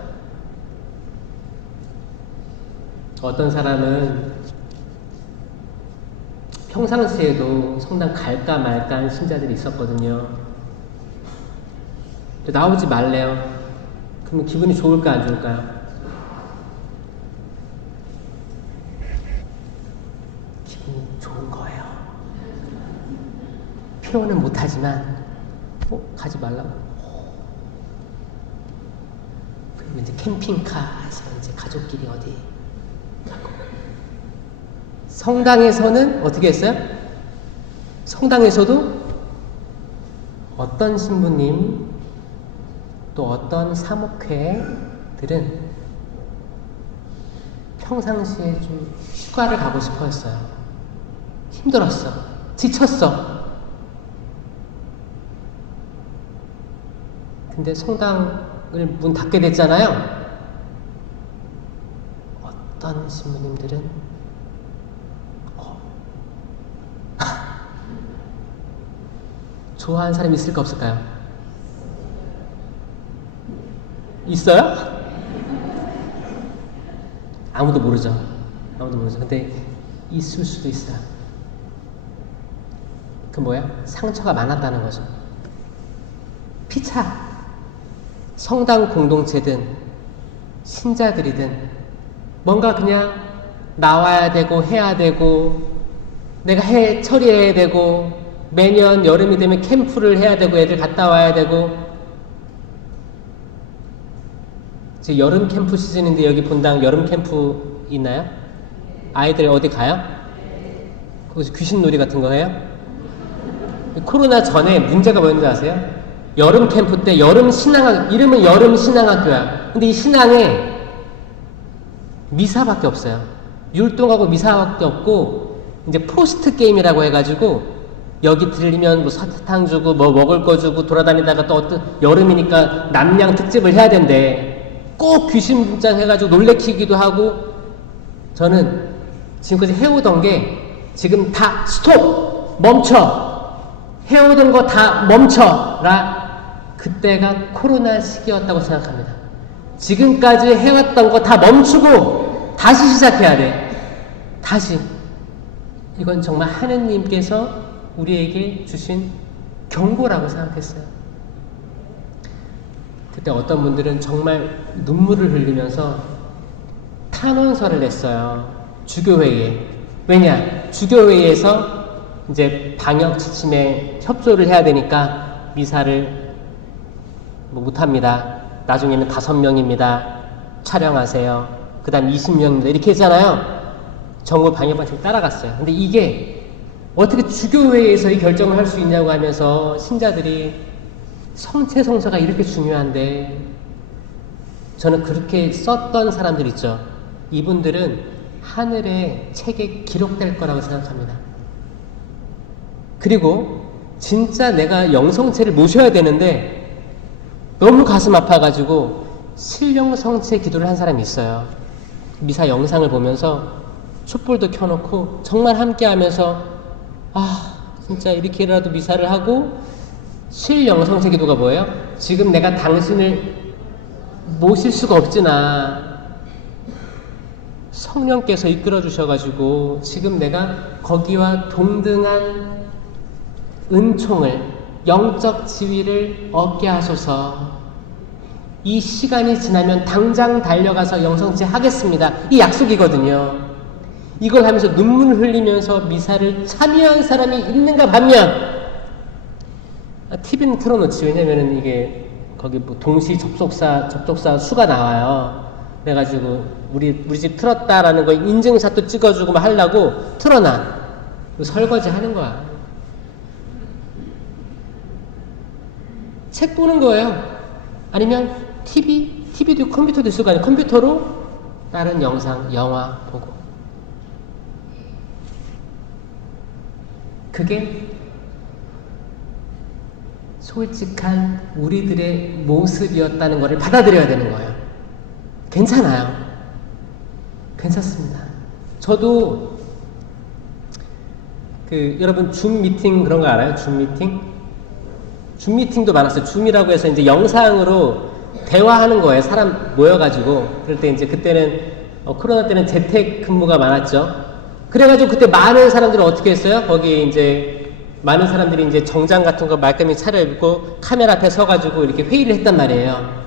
어떤 사람은 평상시에도 성당 갈까 말까 하는 신자들이 있었거든요. 나오지 말래요. 그러면 기분이 좋을까 안 좋을까요? 기분이 좋은 거예요. 표현은 못하지만 가지 말라고. 그리고 이제 캠핑카에서 이제 가족끼리 어디 가고. 성당에서는 어떻게 했어요? 성당에서도 어떤 신부님 또 어떤 사목회들은 평상시에 좀 휴가를 가고 싶어 했어요. 힘들었어. 지쳤어. 근데 성당을 문 닫게 됐잖아요. 어떤 신부님들은 좋아하는 사람이 있을까 없을까요? 있어요? 아무도 모르죠. 아무도 모르죠. 근데 있을 수도 있어요. 그 뭐야? 상처가 많았다는 거죠. 피차. 성당 공동체든 신자들이든 뭔가 그냥 나와야 되고 해야 되고 내가 처리해야 되고 매년 여름이 되면 캠프를 해야 되고 애들 갔다 와야 되고 지금 여름 캠프 시즌인데 여기 본당 여름 캠프 있나요? 아이들 어디 가요? 거기서 귀신놀이 같은 거 해요? 코로나 전에 문제가 뭐였는지 아세요? 여름 캠프 때 여름 신앙학 이름은 여름 신앙학교야. 근데 이 신앙에 미사밖에 없어요. 율동하고 미사밖에 없고 이제 포스트 게임이라고 해가지고 여기 들리면 뭐 사탕 주고 뭐 먹을 거 주고 돌아다니다가 또 어떤 여름이니까 남양 특집을 해야 된대. 꼭 귀신 분장 해가지고 놀래키기도 하고 저는 지금까지 해오던 게 지금 다 스톱! 멈춰! 해오던 거 다 멈춰라. 그때가 코로나 시기였다고 생각합니다. 지금까지 해왔던 거 다 멈추고 다시 시작해야 돼. 다시. 이건 정말 하느님께서 우리에게 주신 경고라고 생각했어요. 그때 어떤 분들은 정말 눈물을 흘리면서 탄원서를 냈어요. 주교회에. 왜냐? 주교회에서 이제 방역 지침에 협조를 해야 되니까 미사를 뭐 못합니다. 나중에는 5명입니다. 촬영하세요. 그 다음 20명입니다. 이렇게 했잖아요. 정부 방역 방침 따라갔어요. 근데 이게 어떻게 주교회에서 이 결정을 할 수 있냐고 하면서 신자들이 성체성사가 이렇게 중요한데 저는 그렇게 썼던 사람들 있죠. 이분들은 하늘의 책에 기록될 거라고 생각합니다. 그리고 진짜 내가 영성체를 모셔야 되는데 너무 가슴 아파가지고 실령성체 기도를 한 사람이 있어요. 미사 영상을 보면서 촛불도 켜놓고 정말 함께하면서 진짜 이렇게라도 미사를 하고 실영성체 기도가 뭐예요? 지금 내가 당신을 모실 수가 없지나 성령께서 이끌어 주셔가지고 지금 내가 거기와 동등한 은총을 영적 지위를 얻게 하소서. 이 시간이 지나면 당장 달려가서 영성체 하겠습니다. 이 약속이거든요. 이걸 하면서 눈물을 흘리면서 미사를 참여한 사람이 있는가 반면 TV는 틀어놓지. 왜냐면은 이게 거기 뭐 동시 접속사 수가 나와요. 그래가지고 우리 집 틀었다라는 거 인증샷도 찍어주고 막 하려고 틀어놔. 설거지 하는 거야. 책 보는 거예요. 아니면 TV도 컴퓨터도 있을 거 아니에요. 컴퓨터로 다른 영상, 영화 보고. 그게 솔직한 우리들의 모습이었다는 것을 받아들여야 되는 거예요. 괜찮아요. 괜찮습니다. 저도 여러분 줌 미팅 그런 거 알아요? 줌 미팅? 줌 미팅도 많았어요. 줌이라고 해서 이제 영상으로 대화하는 거예요. 사람 모여가지고. 그럴 때 이제 그때는 코로나 때는 재택 근무가 많았죠. 그래가지고 그때 많은 사람들은 어떻게 했어요? 거기 이제 많은 사람들이 이제 정장 같은 거 말끔히 차려입고 카메라 앞에 서가지고 이렇게 회의를 했단 말이에요.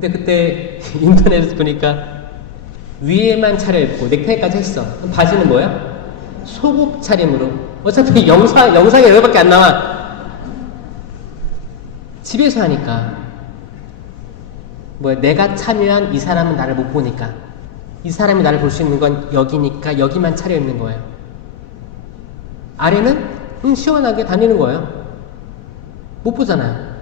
근데 그때 인터넷에서 보니까 위에만 차려입고 넥타이까지 했어. 그럼 바지는 뭐야? 속옷 차림으로. 어차피 영상에 여기밖에 안 나와. 집에서 하니까 내가 참여한 이 사람은 나를 못 보니까 이 사람이 나를 볼 수 있는 건 여기니까 여기만 차려입는 거예요. 아래는 시원하게 다니는 거예요. 못 보잖아요.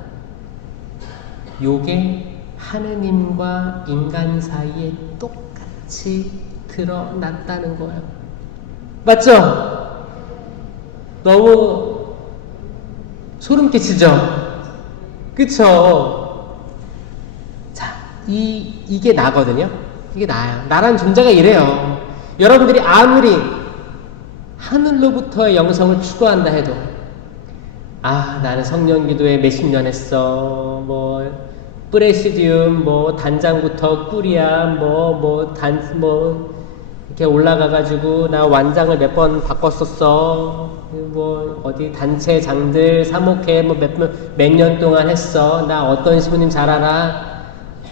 요게 하느님과 인간 사이에 똑같이 드러났다는 거예요. 맞죠? 너무 소름 끼치죠? 그쵸? 자, 이게 나거든요? 이게 나야. 나라는 존재가 이래요. 여러분들이 아무리 하늘로부터의 영성을 추구한다 해도 아, 나는 성령기도회 몇십 년 했어. 뭐 프레시디움, 뭐 단장부터 꿀이야, 이렇게 올라가가지고 나 완장을 몇 번 바꿨었어. 뭐 어디 단체장들 사목회 뭐 몇 년 동안 했어. 나 어떤 신부님 잘 알아.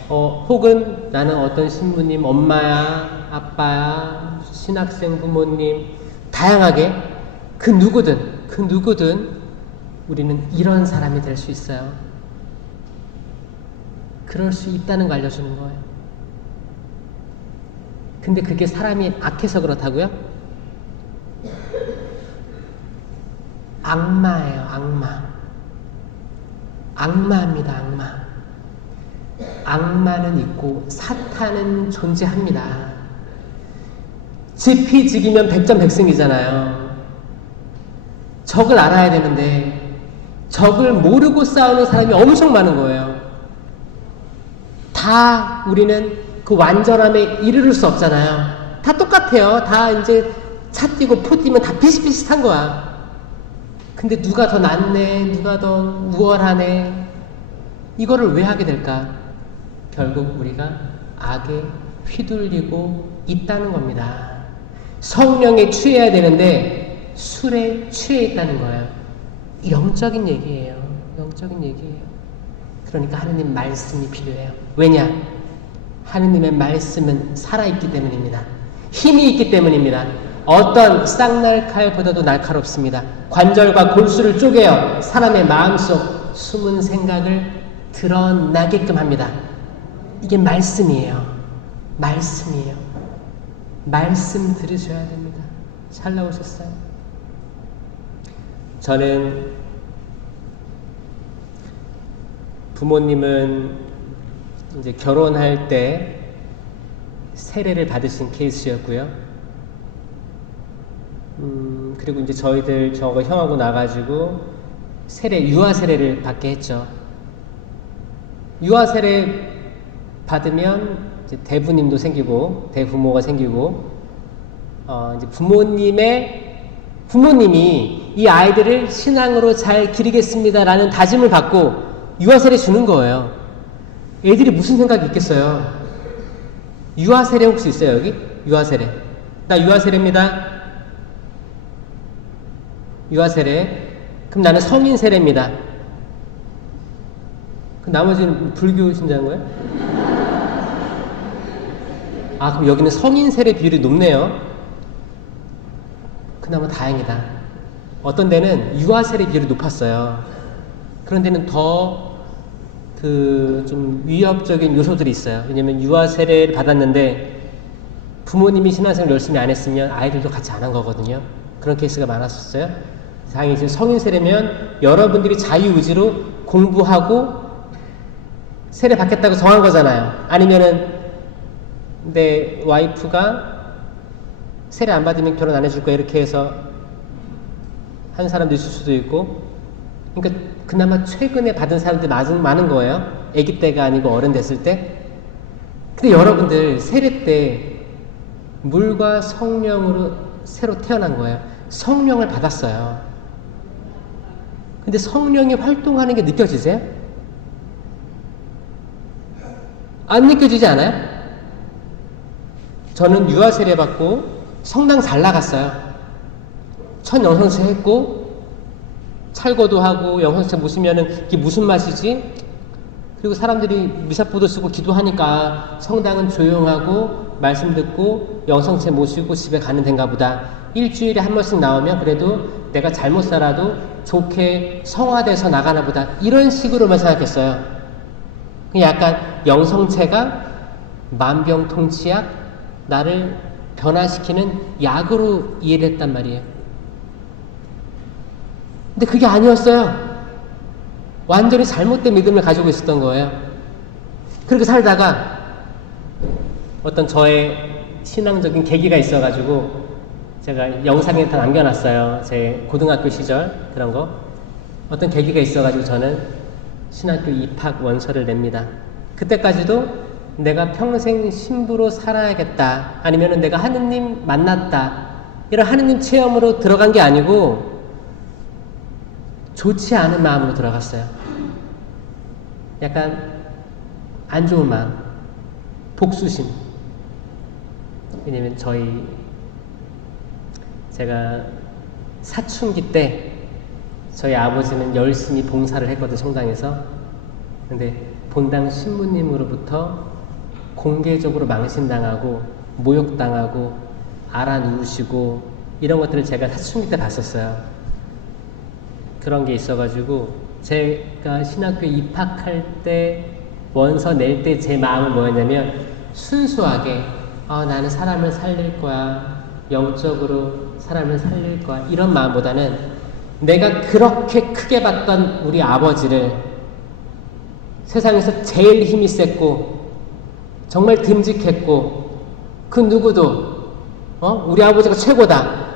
혹은 나는 어떤 신부님 엄마야, 아빠야, 신학생 부모님, 다양하게 그 누구든 우리는 이런 사람이 될 수 있어요. 그럴 수 있다는 거 알려주는 거예요. 근데 그게 사람이 악해서 그렇다고요? 악마예요, 악마. 악마입니다, 악마. 악마는 있고 사탄은 존재합니다. 지피지기면 백전백승이잖아요. 적을 알아야 되는데 적을 모르고 싸우는 사람이 엄청 많은 거예요. 다 우리는 그 완전함에 이르를 수 없잖아요. 다 똑같아요. 다 이제 차 뛰고 포 뛰면 다 비슷비슷한 거야. 근데 누가 더 낫네, 누가 더 우월하네, 이거를 왜 하게 될까? 결국 우리가 악에 휘둘리고 있다는 겁니다. 성령에 취해야 되는데 술에 취해 있다는 거예요. 영적인 얘기예요. 영적인 얘기예요. 그러니까 하느님 말씀이 필요해요. 왜냐? 하느님의 말씀은 살아있기 때문입니다. 힘이 있기 때문입니다. 어떤 쌍날칼보다도 날카롭습니다. 관절과 골수를 쪼개어 사람의 마음속 숨은 생각을 드러나게끔 합니다. 이게 말씀이에요. 말씀이에요. 말씀 들으셔야 됩니다. 잘 나오셨어요? 저는 부모님은 이제 결혼할 때 세례를 받으신 케이스였고요. 그리고 이제 저희들 저거 형하고 나가지고 유아 세례를 받게 했죠. 유아 세례 받으면 이제 대부님도 생기고 대부모가 생기고 이제 부모님이 이 아이들을 신앙으로 잘 기르겠습니다라는 다짐을 받고 유아 세례 주는 거예요. 애들이 무슨 생각이 있겠어요? 유아 세례 혹시 있어요, 여기? 유아 세례. 나 유아 세례입니다. 유아 세례. 그럼 나는 성인 세례입니다. 그 나머지는 불교 신자인 거예요? 아, 그럼 여기는 성인 세례 비율이 높네요. 그나마 다행이다. 어떤 데는 유아 세례 비율이 높았어요. 그런 데는 더 좀 위협적인 요소들이 있어요. 왜냐면 유아 세례를 받았는데 부모님이 신앙생활 열심히 안 했으면 아이들도 같이 안 한 거거든요. 그런 케이스가 많았었어요. 다행히 지금 성인 세례면 여러분들이 자유의지로 공부하고 세례 받겠다고 정한 거잖아요. 아니면은 내 와이프가 세례 안 받으면 결혼 안 해줄 거야 이렇게 해서 한 사람도 있을 수도 있고. 그러니까 그나마 최근에 받은 사람들이 많은 거예요. 아기 때가 아니고 어른 됐을 때. 근데 여러분들 세례 때 물과 성령으로 새로 태어난 거예요. 성령을 받았어요. 근데 성령이 활동하는 게 느껴지세요? 안 느껴지지 않아요? 저는 유아 세례 받고 성당 잘 나갔어요. 첫 영성체 했고 찰거도 하고 영성체 모시면은 이게 무슨 맛이지? 그리고 사람들이 미사포도 쓰고 기도하니까 성당은 조용하고 말씀 듣고 영성체 모시고 집에 가는 데인가 보다. 일주일에 한 번씩 나오면 그래도 내가 잘못 살아도 좋게 성화돼서 나가나 보다. 이런 식으로만 생각했어요. 약간 영성체가 만병통치약, 나를 변화시키는 약으로 이해를 했단 말이에요. 근데 그게 아니었어요. 완전히 잘못된 믿음을 가지고 있었던 거예요. 그렇게 살다가 어떤 저의 신앙적인 계기가 있어가지고 제가 영상에 다 남겨놨어요. 제 고등학교 시절 그런 거. 어떤 계기가 있어가지고 저는 신학교 입학 원서를 냅니다. 그때까지도 내가 평생 신부로 살아야겠다, 아니면은 내가 하느님 만났다, 이런 하느님 체험으로 들어간 게 아니고 좋지 않은 마음으로 들어갔어요. 약간 안 좋은 마음, 복수심. 왜냐면 제가 사춘기 때 저희 아버지는 열심히 봉사를 했거든, 성당에서. 근데 본당 신부님으로부터 공개적으로 망신당하고 모욕당하고 알아누우시고 이런 것들을 제가 사춘기 때 봤었어요. 그런 게 있어가지고 제가 신학교에 입학할 때 원서 낼 때 제 마음은 뭐였냐면 순수하게 나는 사람을 살릴 거야, 영적으로 사람을 살릴 거야, 이런 마음보다는 내가 그렇게 크게 봤던 우리 아버지를, 세상에서 제일 힘이 셌고 정말 듬직했고 그 누구도 우리 아버지가 최고다.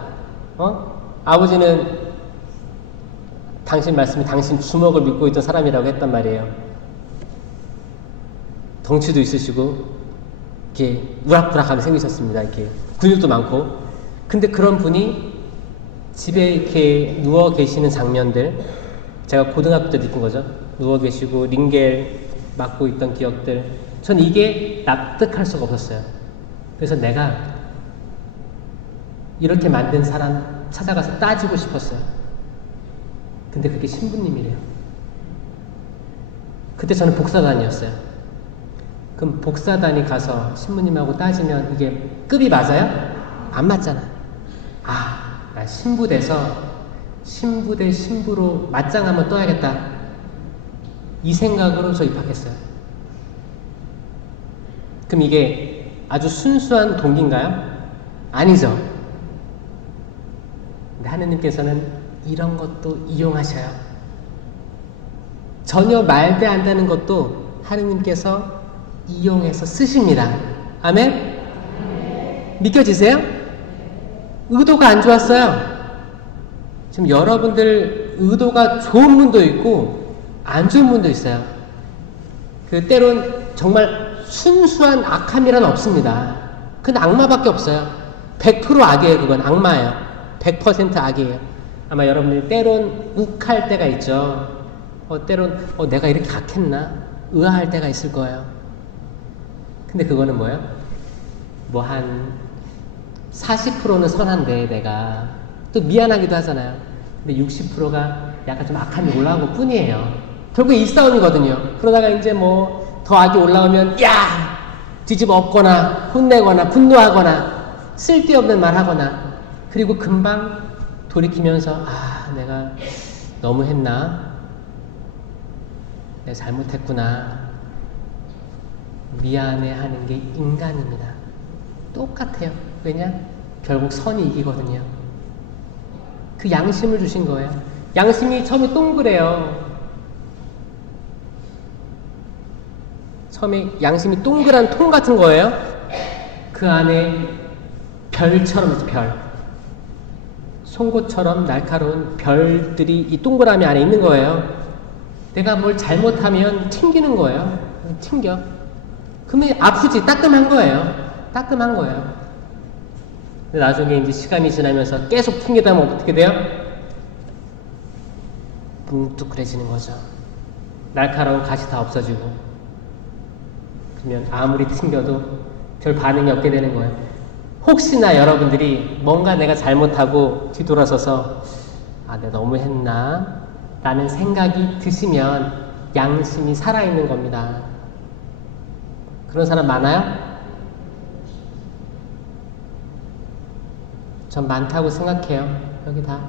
아버지는 당신 말씀이 당신 주먹을 믿고 있던 사람이라고 했단 말이에요. 덩치도 있으시고 이렇게 우락부락하게 생기셨습니다. 이렇게 근육도 많고. 근데 그런 분이 집에 이렇게 누워 계시는 장면들, 제가 고등학교 때 느낀 거죠. 누워 계시고 링겔 맞고 있던 기억들, 전 이게 납득할 수가 없었어요. 그래서 내가 이렇게 만든 사람 찾아가서 따지고 싶었어요. 근데 그게 신부님이래요. 그때 저는 복사단이었어요. 그럼 복사단이 가서 신부님하고 따지면 이게 급이 맞아요? 안 맞잖아. 나 신부 돼서 신부 대 신부로 맞짱 한번 떠야겠다, 이 생각으로 저 입학했어요. 그럼 이게 아주 순수한 동기인가요? 아니죠. 근데 하느님께서는 이런 것도 이용하셔요. 전혀 말도 안 되는 것도 하느님께서 이용해서 쓰십니다. 아멘? 믿겨지세요? 의도가 안 좋았어요. 지금 여러분들 의도가 좋은 분도 있고 안 좋은 분도 있어요. 때론 정말 순수한 악함이란 없습니다. 그건 악마밖에 없어요. 100% 악이에요. 그건 악마예요. 100% 악이에요. 아마 여러분들이 때론 욱할 때가 있죠. 때론 내가 이렇게 악했나? 의아할 때가 있을 거예요. 근데 그거는 뭐예요? 뭐 한 40%는 선한데 내가 또 미안하기도 하잖아요. 근데 60%가 약간 좀 악함이 올라온 것 뿐이에요. 결국 이 싸움이거든요. 그러다가 이제 뭐 더 악이 올라오면 야! 뒤집어 엎거나 혼내거나 분노하거나 쓸데없는 말 하거나, 그리고 금방 돌이키면서 내가 너무 했나? 내가 잘못했구나. 미안해 하는 게 인간입니다. 똑같아요. 왜냐? 결국 선이 이기거든요. 그 양심을 주신 거예요. 양심이 처음에 동그래요. 처음에 양심이 동그란 통 같은 거예요. 그 안에 별처럼 있죠, 별. 송곳처럼 날카로운 별들이 이 동그라미 안에 있는 거예요. 내가 뭘 잘못하면 튕기는 거예요. 튕겨. 그러면 아프지? 따끔한 거예요. 따끔한 거예요. 근데 나중에 이제 시간이 지나면서 계속 튕기다 보면 어떻게 돼요? 뭉툭해지는 거죠. 날카로운 가시 다 없어지고. 그러면 아무리 튕겨도 별 반응이 없게 되는 거예요. 혹시나 여러분들이 뭔가 내가 잘못하고 뒤돌아서서 내가 너무했나? 라는 생각이 드시면 양심이 살아있는 겁니다. 그런 사람 많아요? 전 많다고 생각해요. 여기 다.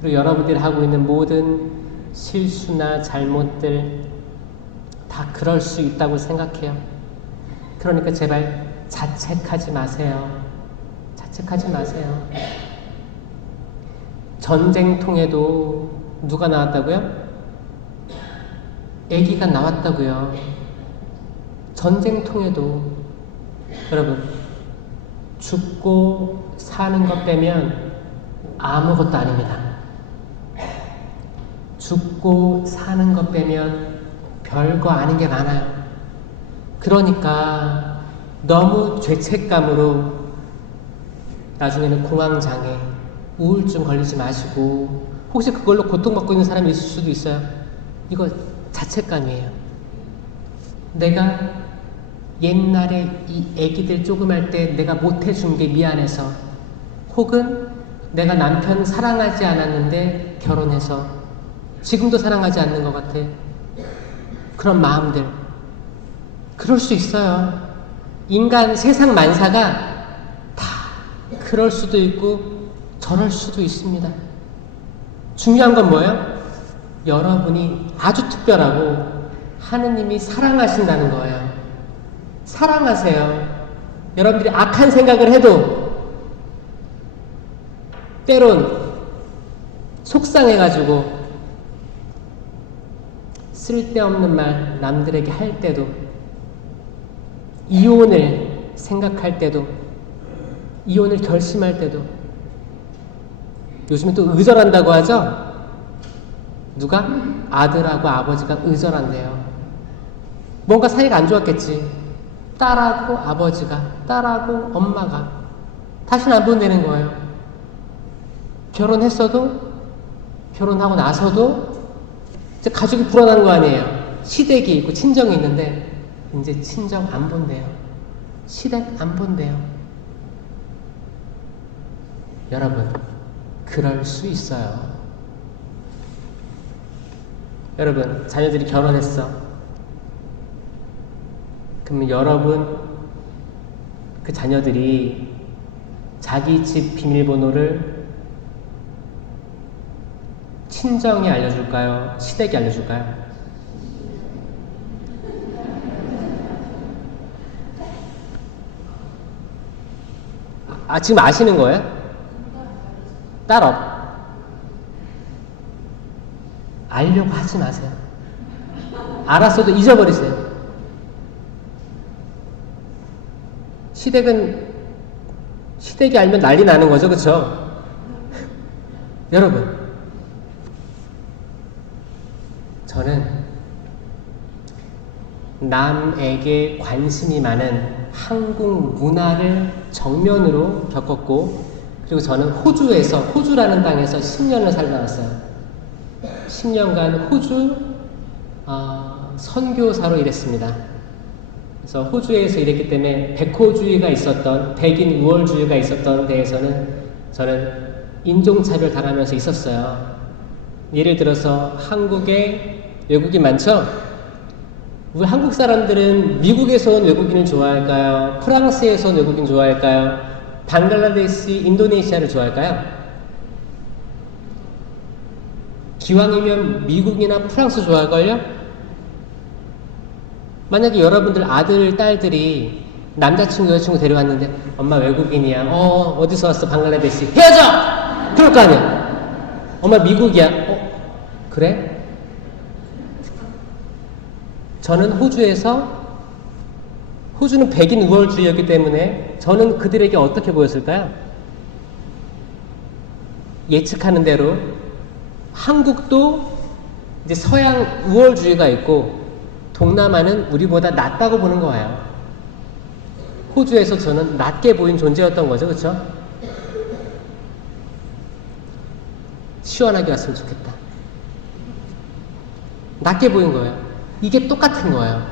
그리고 여러분들이 하고 있는 모든 실수나 잘못들 다 그럴 수 있다고 생각해요. 그러니까 제발 자책하지 마세요. 자책하지 마세요. 전쟁통에도 누가 나왔다고요? 아기가 나왔다고요. 전쟁통에도. 여러분, 죽고 사는 것 빼면 아무것도 아닙니다. 죽고 사는 것 빼면 별거 아닌 게 많아요. 그러니까 너무 죄책감으로 나중에는 공황장애, 우울증 걸리지 마시고 혹시 그걸로 고통받고 있는 사람이 있을 수도 있어요. 이거 자책감이에요. 내가 옛날에 이 애기들 조그말 때 내가 못해준 게 미안해서, 혹은 내가 남편 사랑하지 않았는데 결혼해서 지금도 사랑하지 않는 것 같아. 그런 마음들. 그럴 수 있어요. 인간 세상 만사가 다 그럴 수도 있고 저럴 수도 있습니다. 중요한 건 뭐예요? 여러분이 아주 특별하고 하느님이 사랑하신다는 거예요. 사랑하세요. 여러분들이 악한 생각을 해도 때론 속상해가지고 쓸데없는 말 남들에게 할 때도, 이혼을 생각할 때도, 이혼을 결심할 때도, 요즘에 또 의절한다고 하죠? 누가? 아들하고 아버지가 의절한대요. 뭔가 사이가 안 좋았겠지. 딸하고 아버지가, 딸하고 엄마가 다시는 안 본다는 거예요. 결혼했어도, 결혼하고 나서도 이제 가족이 불어난 거 아니에요. 시댁이 있고 친정이 있는데 이제 친정 안 본대요. 시댁 안 본대요. 여러분, 그럴 수 있어요. 여러분, 자녀들이 결혼했어. 그러면 여러분, 그 자녀들이 자기 집 비밀번호를 친정이 알려줄까요? 시댁이 알려줄까요? 지금 아시는 거예요? 딸 알려고 하지 마세요. 알았어도 잊어버리세요. 시댁이 알면 난리 나는 거죠, 그쵸? 여러분, 저는 남에게 관심이 많은 한국 문화를 정면으로 겪었고, 그리고 저는 호주라는 땅에서 10년을 살다 왔어요. 10년간 호주 선교사로 일했습니다. 그래서 호주에서 일했기 때문에 백호주의가 있었던, 백인 우월주의가 있었던 데에서는 저는 인종차별 당하면서 있었어요. 예를 들어서 한국에 외국인 많죠? 우리 한국 사람들은 미국에서 온 외국인을 좋아할까요? 프랑스에서 온 외국인 좋아할까요? 방글라데시, 인도네시아를 좋아할까요? 기왕이면 미국이나 프랑스 좋아할걸요? 만약에 여러분들 아들, 딸들이 남자친구, 여자친구 데려왔는데 엄마 외국인이야. 어디서 왔어? 방글라데시. 헤어져! 그럴 거 아니야. 엄마 미국이야. 그래? 저는 호주는 백인 우월주의였기 때문에 저는 그들에게 어떻게 보였을까요? 예측하는 대로 한국도 이제 서양 우월주의가 있고 동남아는 우리보다 낫다고 보는 거예요. 호주에서 저는 낮게 보인 존재였던 거죠. 그렇죠? 시원하게 왔으면 좋겠다. 낮게 보인 거예요. 이게 똑같은 거예요.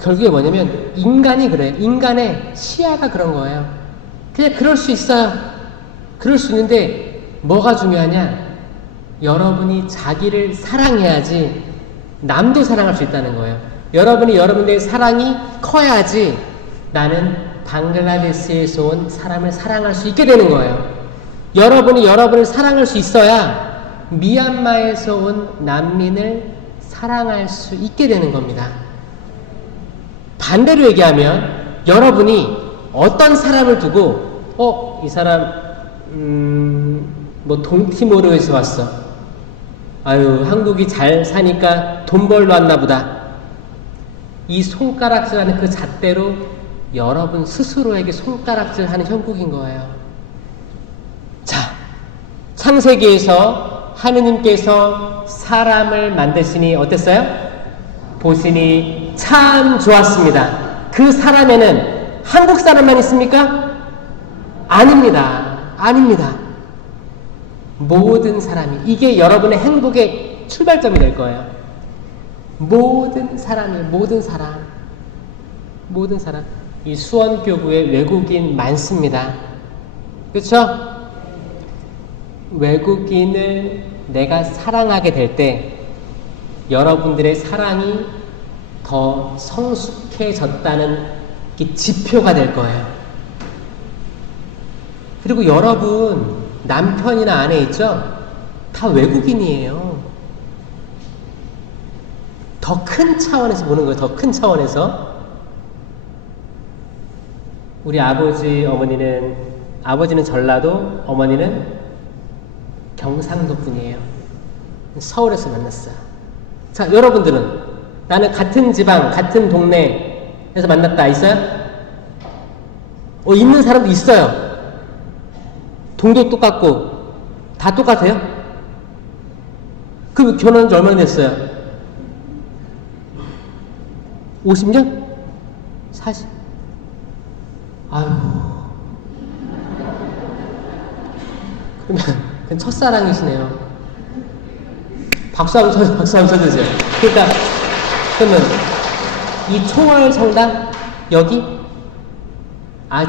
결국에 뭐냐면 인간이 그래. 인간의 시야가 그런 거예요. 그냥 그럴 수 있어요. 그럴 수 있는데 뭐가 중요하냐? 여러분이 자기를 사랑해야지 남도 사랑할 수 있다는 거예요. 여러분이 여러분들의 사랑이 커야지 나는 방글라데시에서 온 사람을 사랑할 수 있게 되는 거예요. 여러분이 여러분을 사랑할 수 있어야 미얀마에서 온 난민을 사랑할 수 있게 되는 겁니다. 반대로 얘기하면 여러분이 어떤 사람을 두고 이 사람 뭐 동티모르에서 왔어. 아유, 한국이 잘 사니까 돈 벌러 왔나 보다. 이 손가락질하는 그 잣대로 여러분 스스로에게 손가락질하는 형국인 거예요. 자, 창세기에서 하느님께서 사람을 만드시니 어땠어요? 보시니 참 좋았습니다. 그 사람에는 한국 사람만 있습니까? 아닙니다. 아닙니다. 모든 사람이, 이게 여러분의 행복의 출발점이 될 거예요. 모든 사람이, 모든 사람. 이 수원교구에 외국인 많습니다. 그렇죠? 외국인을 내가 사랑하게 될 때 여러분들의 사랑이 더 성숙해졌다는 지표가 될 거예요. 그리고 여러분 남편이나 아내 있죠? 다 외국인이에요. 더 큰 차원에서 보는 거예요. 더 큰 차원에서. 우리 아버지는 전라도, 어머니는 경상도 분이에요. 서울에서 만났어요. 자, 여러분들은 나는 같은 지방, 같은 동네에서 만났다. 있어요? 있는 사람도 있어요. 동도 똑같고 다 똑같아요? 그럼 결혼한 지 얼마나 됐어요? 50년? 40? 아이고. 그러면 첫사랑이시네요. 박수 한번 쳐주세요. 그러니까, 그러면 이 초월 성당? 여기?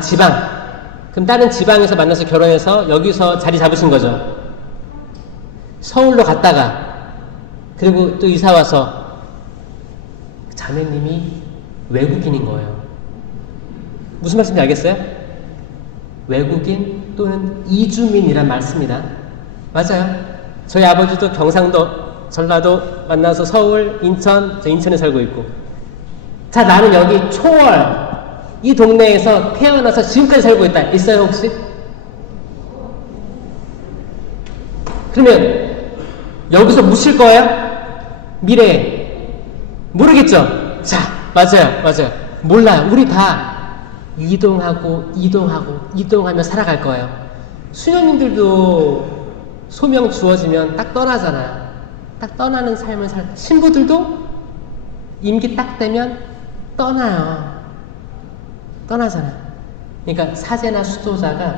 지방. 그럼 다른 지방에서 만나서 결혼해서 여기서 자리 잡으신 거죠. 서울로 갔다가 그리고 또 이사 와서 자매님이 외국인인 거예요. 무슨 말씀인지 알겠어요? 외국인 또는 이주민이란 말씀이다. 맞아요. 저희 아버지도 경상도, 전라도 만나서 서울, 인천, 저 인천에 살고 있고. 자, 나는 여기 초월 이 동네에서 태어나서 지금까지 살고 있다. 있어요, 혹시? 그러면 여기서 묻힐 거예요? 미래에. 모르겠죠? 자, 맞아요. 몰라요. 우리 다 이동하며 살아갈 거예요. 수녀님들도 소명 주어지면 딱 떠나잖아요. 딱 떠나는 삶을 신부들도 임기 딱 되면 떠나잖아. 그러니까 사제나 수도자가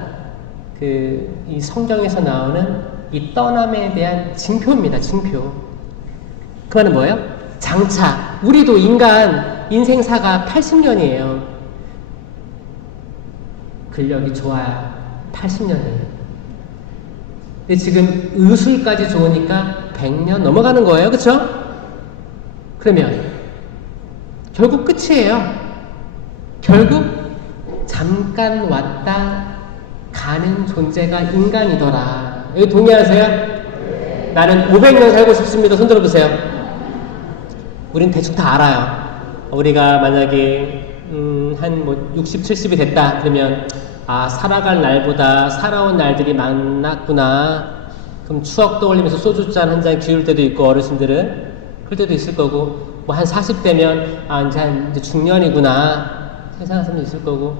이 성경에서 나오는 이 떠남에 대한 징표입니다. 징표. 그 말은 뭐예요? 장차 우리도 인생사가 80년이에요. 근력이 좋아야 80년이에요. 근데 지금 의술까지 좋으니까 100년 넘어가는 거예요. 그쵸? 그러면 결국 끝이에요. 결국 잠깐 왔다 가는 존재가 인간이더라. 여기 동의하세요? 네. 나는 500년 살고 싶습니다. 손 들어보세요. 우린 대충 다 알아요. 우리가 만약에 한 60, 70이 됐다. 그러면 살아갈 날보다 살아온 날들이 많았구나. 그럼 추억 떠올리면서 소주잔 한 잔 기울 때도 있고, 어르신들은 그럴 때도 있을 거고, 한 40대면 이제 중년이구나 생각하는 사람도 있을 거고,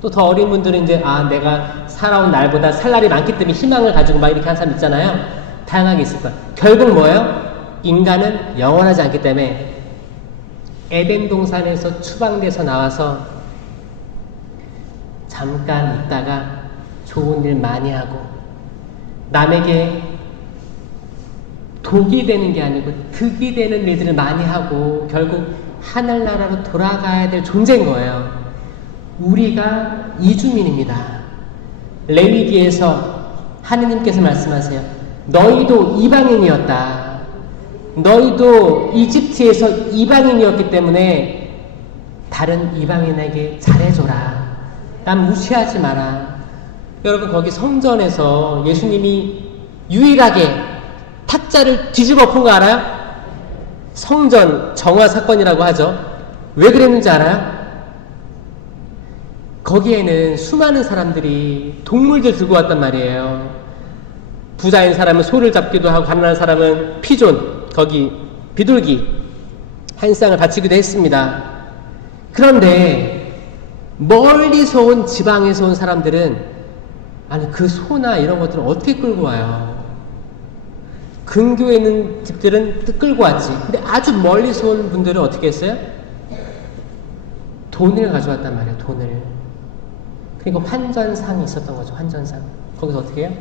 또 더 어린 분들은 이제 내가 살아온 날보다 살 날이 많기 때문에 희망을 가지고 막 이렇게 하는 사람 있잖아요. 다양하게 있을 거야. 결국 뭐예요? 인간은 영원하지 않기 때문에 에덴 동산에서 추방돼서 나와서 잠깐 있다가 좋은 일 많이 하고 남에게 독이 되는 게 아니고 득이 되는 일들을 많이 하고 결국 하늘나라로 돌아가야 될 존재인 거예요. 우리가 이주민입니다. 레위기에서 하느님께서 말씀하세요. 너희도 이방인이었다. 너희도 이집트에서 이방인이었기 때문에 다른 이방인에게 잘해줘라. 난 무시하지 마라. 여러분, 거기 성전에서 예수님이 유일하게 탁자를 뒤집어 엎은 거 알아요? 성전 정화 사건이라고 하죠. 왜 그랬는지 알아요? 거기에는 수많은 사람들이 동물들 들고 왔단 말이에요. 부자인 사람은 소를 잡기도 하고 가난한 사람은 피존, 거기 비둘기 한 쌍을 바치기도 했습니다. 그런데 멀리서 온 지방에서 온 사람들은 그 소나 이런 것들을 어떻게 끌고 와요? 근교에 있는 집들은 끌고 왔지. 근데 아주 멀리서 온 분들은 어떻게 했어요? 돈을 가져왔단 말이에요. 돈을. 그리고 환전상이 있었던 거죠. 환전상. 거기서 어떻게 해요?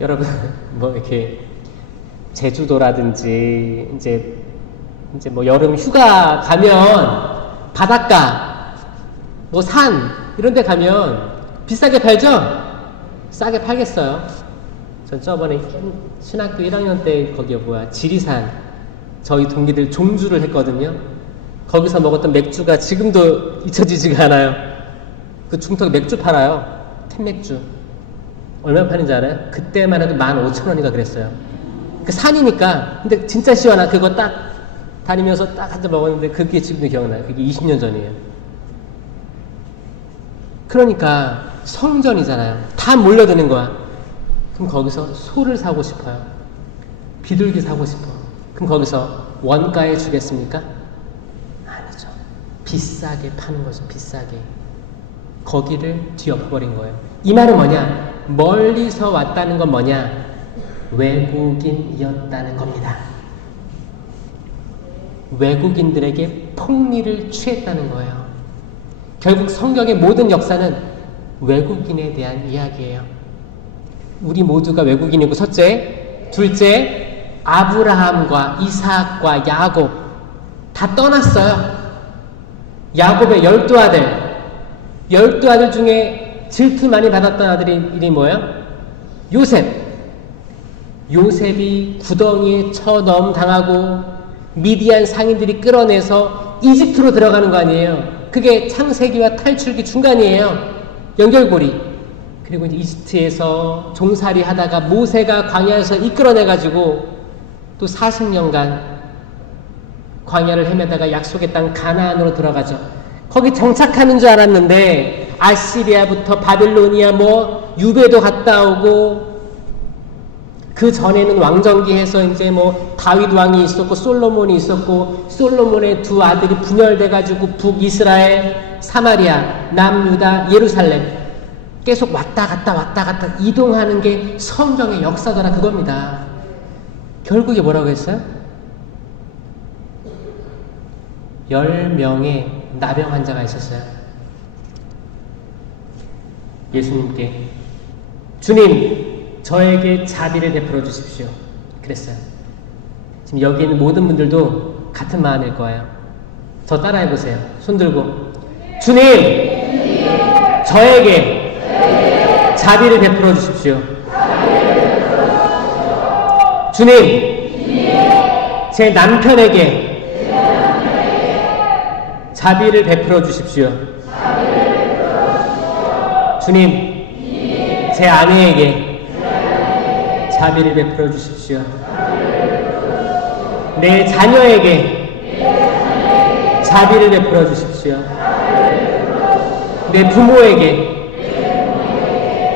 여러분 뭐 이렇게 제주도라든지 이제 뭐 여름 휴가 가면 바닷가 뭐 산 이런 데 가면 비싸게 팔죠? 싸게 팔겠어요. 전 저번에 신학교 1학년 때 거기 지리산 저희 동기들 종주를 했거든요. 거기서 먹었던 맥주가 지금도 잊혀지지가 않아요. 그 중턱에 맥주 팔아요. 캔맥주. 얼마 파는지 알아요? 그때만 해도 15,000원인가 그랬어요. 그 산이니까. 근데 진짜 시원한 그거 딱 다니면서 딱 한 잔 먹었는데 그게 지금도 기억나요. 그게 20년 전이에요. 그러니까 성전이잖아요. 다 몰려드는 거야. 그럼 거기서 소를 사고 싶어요. 비둘기 사고 싶어. 그럼 거기서 원가에 주겠습니까? 아니죠. 비싸게 파는 거죠. 비싸게. 거기를 뒤엎어버린 거예요. 이 말은 뭐냐? 멀리서 왔다는 건 뭐냐? 외국인이었다는 겁니다. 외국인들에게 폭리를 취했다는 거예요. 결국 성경의 모든 역사는 외국인에 대한 이야기예요. 우리 모두가 외국인이고 첫째, 둘째, 아브라함과 이삭과 야곱 다 떠났어요. 야곱의 12아들 중에 질투 많이 받았던 아들이 이름이 뭐예요? 요셉이 구덩이에 처넘 당하고 미디안 상인들이 끌어내서 이집트로 들어가는 거 아니에요. 그게 창세기와 탈출기 중간이에요. 연결고리. 그리고 이제 이집트에서 종살이 하다가 모세가 광야에서 이끌어내가지고 또 40년간 광야를 헤매다가 약속의 땅 가나안으로 들어가죠. 거기 정착하는 줄 알았는데 아시리아부터 바빌로니아 유배도 갔다 오고 그 전에는 왕정기에서 이제 다윗 왕이 있었고 솔로몬이 있었고 솔로몬의 두 아들이 분열돼가지고 북이스라엘, 사마리아, 남유다, 예루살렘 계속 왔다 갔다 이동하는 게 성경의 역사더라 그겁니다. 결국에 뭐라고 했어요? 10명의 나병 환자가 있었어요. 예수님께 주님 저에게 자비를 베풀어 주십시오. 그랬어요. 지금 여기 있는 모든 분들도 같은 마음일 거예요. 저 따라해 보세요. 손 들고 주님 저에게 자비를 베풀어 주십시오. 주님 제 남편에게 자비를 베풀어 주십시오. 주님 제 아내에게 자비를 베풀어 주십시오. 내 자녀에게 자비를 베풀어 주십시오. 내 부모에게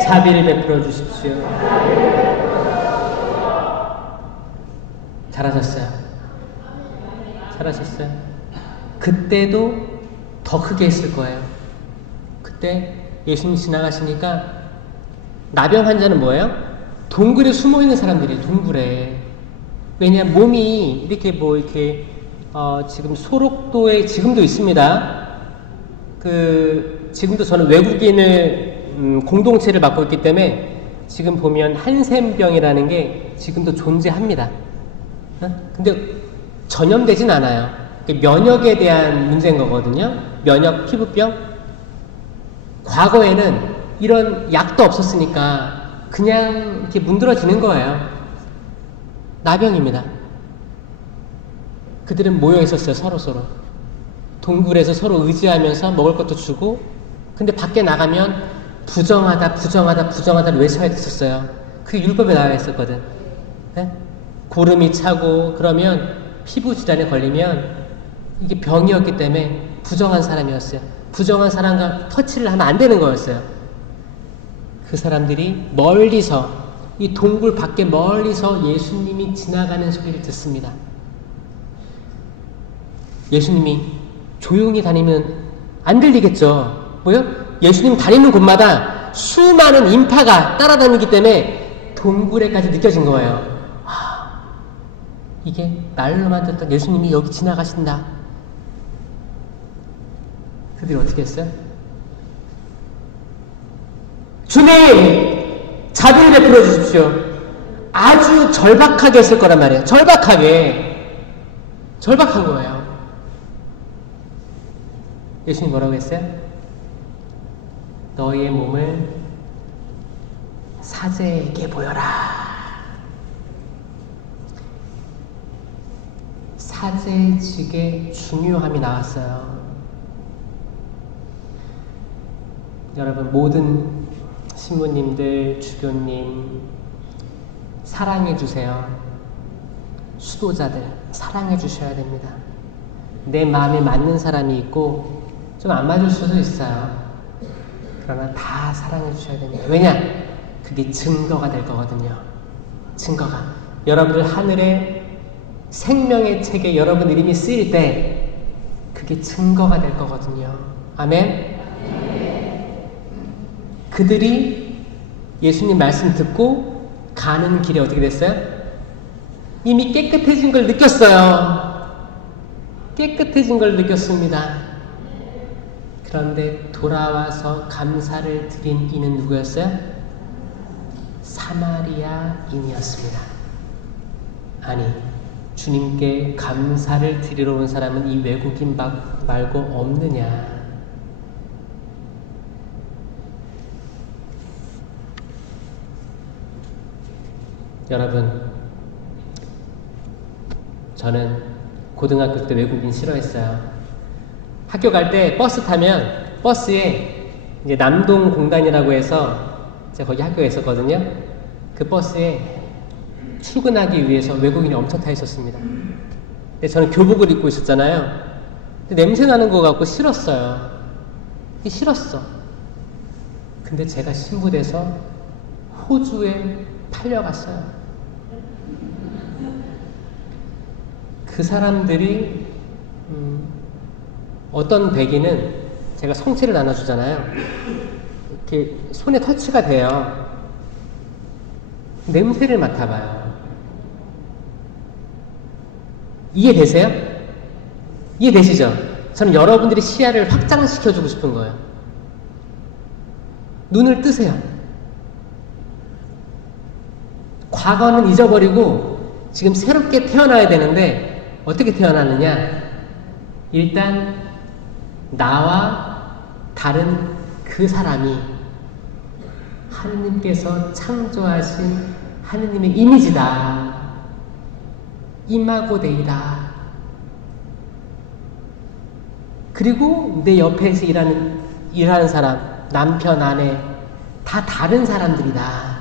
자비를 베풀어 주십시오. 잘하셨어요. 그때도 더 크게 했을 거예요. 그때 예수님 지나가시니까 나병 환자는 뭐예요? 동굴에 숨어있는 사람들이에요. 동굴에. 왜냐하면 몸이 이렇게 지금 소록도에 지금도 있습니다. 지금도 저는 외국인을 공동체를 맡고 있기 때문에 지금 보면 한센병이라는 게 지금도 존재합니다. 근데 전염되진 않아요. 면역에 대한 문제인 거거든요. 면역 피부병. 과거에는 이런 약도 없었으니까 그냥 이렇게 문드러지는 거예요. 나병입니다. 그들은 모여 있었어요. 서로. 동굴에서 서로 의지하면서 먹을 것도 주고 근데 밖에 나가면 부정하다를 외쳐야 됐었어요. 그게 율법에 나와 있었거든. 네? 고름이 차고 그러면 피부 질환에 걸리면 이게 병이었기 때문에 부정한 사람이었어요. 부정한 사람과 터치를 하면 안 되는 거였어요. 그 사람들이 멀리서 이 동굴 밖에 멀리서 예수님이 지나가는 소리를 듣습니다. 예수님이 조용히 다니면 안 들리겠죠. 뭐요? 예수님 다니는 곳마다 수많은 인파가 따라다니기 때문에 동굴에까지 느껴진 거예요. 이게 말로만 듣던 예수님이 여기 지나가신다. 그들이 어떻게 했어요? 주님! 자비를 베풀어 주십시오. 아주 절박하게 했을 거란 말이에요. 절박한 거예요. 예수님 뭐라고 했어요? 너희의 몸을 사제에게 보여라. 사제직의 중요함이 나왔어요. 여러분, 모든 신부님들, 주교님 사랑해 주세요. 수도자들 사랑해 주셔야 됩니다. 내 마음에 맞는 사람이 있고 좀 안 맞을 수도 있어요. 그러나 다 사랑해 주셔야 됩니다. 왜냐? 그게 증거가 될 거거든요. 증거가. 여러분들 하늘의 생명의 책에 여러분 이름이 쓰일 때 그게 증거가 될 거거든요. 아멘? 그들이 예수님 말씀 듣고 가는 길에 어떻게 됐어요? 이미 깨끗해진 걸 느꼈어요. 깨끗해진 걸 느꼈습니다. 그런데 돌아와서 감사를 드린 이는 누구였어요? 사마리아인이었습니다. 아니, 주님께 감사를 드리러 온 사람은 이 외국인 말고 없느냐? 여러분, 저는 고등학교 때 외국인 싫어했어요. 학교 갈 때 버스 타면 버스에 이제 남동공단이라고 해서 제가 거기 학교에 있었거든요. 그 버스에 출근하기 위해서 외국인이 엄청 타 있었습니다. 근데 저는 교복을 입고 있었잖아요. 근데 냄새 나는 거 같고 싫었어요. 싫었어. 근데 제가 신부돼서 호주에 팔려갔어요. 그 사람들이 어떤 백인은 제가 성체를 나눠주잖아요. 이렇게 손에 터치가 돼요. 냄새를 맡아봐요. 이해되세요? 이해되시죠? 저는 여러분들이 시야를 확장시켜주고 싶은 거예요. 눈을 뜨세요. 과거는 잊어버리고 지금 새롭게 태어나야 되는데 어떻게 태어나느냐? 일단 나와 다른 그 사람이 하느님께서 창조하신 하느님의 이미지다. 이마고데이다. 그리고 내 옆에서 일하는 사람, 남편, 아내 다 다른 사람들이다.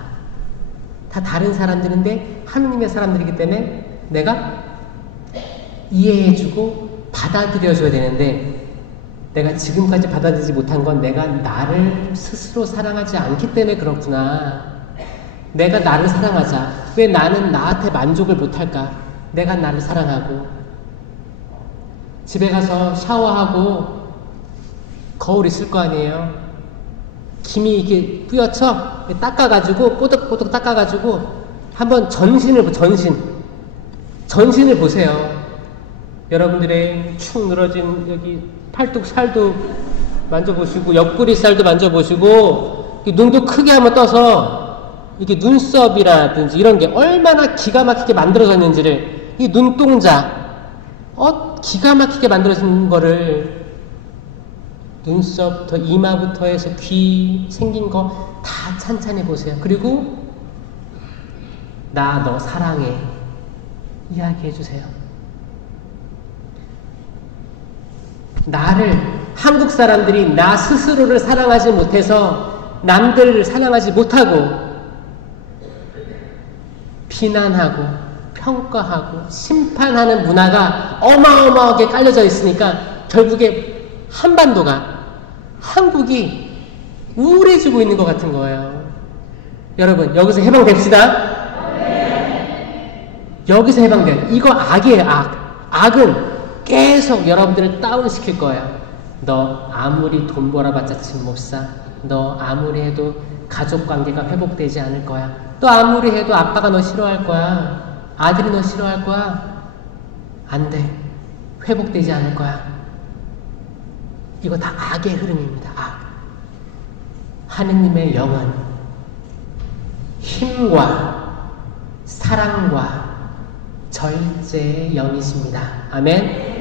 다 다른 사람들인데 하느님의 사람들이기 때문에 내가 이해해주고 받아들여줘야 되는데 내가 지금까지 받아들이지 못한 건 내가 나를 스스로 사랑하지 않기 때문에 그렇구나. 내가 나를 사랑하자. 왜 나는 나한테 만족을 못할까? 내가 나를 사랑하고 집에 가서 샤워하고 거울 있을 거 아니에요. 김이 이렇게 뿌옇죠? 닦아가지고 뽀득뽀득 닦아가지고 한번 전신을 보세요. 여러분들의 축 늘어진 여기 팔뚝 살도 만져보시고 옆구리 살도 만져보시고 눈도 크게 한번 떠서 이게 눈썹이라든지 이런 게 얼마나 기가 막히게 만들어졌는지를 이 눈동자 기가 막히게 만들어진 거를 눈썹부터 이마부터 해서 귀 생긴 거 다 찬찬히 보세요. 그리고 나 너 사랑해 이야기해 주세요. 나를 한국 사람들이 나 스스로를 사랑하지 못해서 남들을 사랑하지 못하고 비난하고 평가하고 심판하는 문화가 어마어마하게 깔려져 있으니까 결국에 한국이 우울해지고 있는 것 같은 거예요. 여러분, 여기서 해방됩시다. 여기서 해방돼요. 이거 악이에요, 악. 악은 계속 여러분들을 다운시킬 거예요. 너 아무리 돈 벌어봤자 집 못 사. 너 아무리 해도 가족관계가 회복되지 않을 거야. 또 아무리 해도 아빠가 너 싫어할 거야. 아들이 너 싫어할 거야. 안 돼. 회복되지 않을 거야. 이거 다 악의 흐름입니다. 악. 하느님의 영은 힘과 사랑과 절제의 영이십니다. 아멘.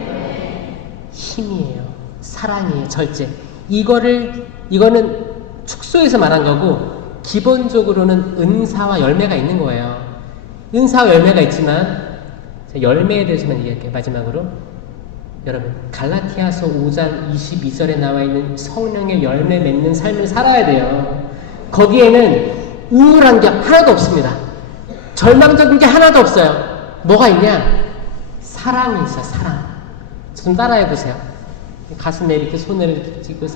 힘이에요. 사랑이에요. 절제. 이거는 축소해서 말한 거고, 기본적으로는 은사와 열매가 있는 거예요. 은사와 열매가 있지만, 열매에 대해서만 얘기할게요. 마지막으로. 여러분, 갈라티아서 5장 22절에 나와 있는 성령의 열매 맺는 삶을 살아야 돼요. 거기에는 우울한 게 하나도 없습니다. 절망적인 게 하나도 없어요. 뭐가 있냐? 사랑이 있어요. 사랑. 좀 따라해 보세요. 가슴에 이렇게 손을 이렇게 쥐고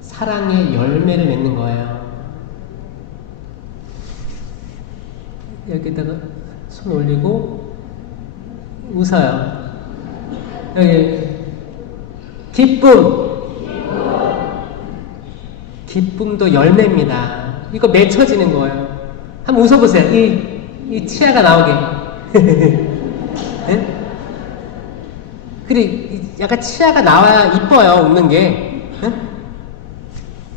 사랑의 열매를 맺는 거예요. 여기다가 손 올리고 웃어요. 여기 기쁨도 열매입니다. 이거 맺혀지는 거예요. 한번 웃어보세요. 이 치아가 나오게. 네? 그리고 약간 치아가 나와야 이뻐요. 웃는 게. 네?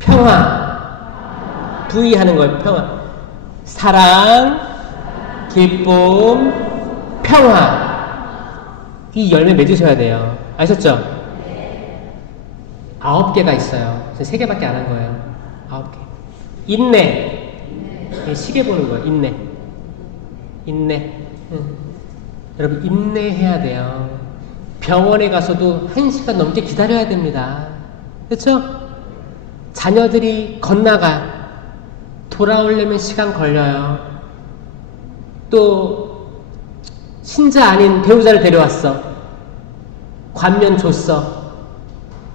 평화. V 하는 거예요. 평화. 사랑, 기쁨, 평화. 이 열매 맺으셔야 돼요. 아셨죠? 9개가 있어요. 저 3개밖에 안 한 거예요. 9개. 인내. 시계 보는 거예요. 인내. 여러분, 인내해야 돼요. 병원에 가서도 1시간 넘게 기다려야 됩니다. 그렇죠? 자녀들이 건너가. 돌아오려면 시간 걸려요. 또 신자 아닌 배우자를 데려왔어. 관면 줬어.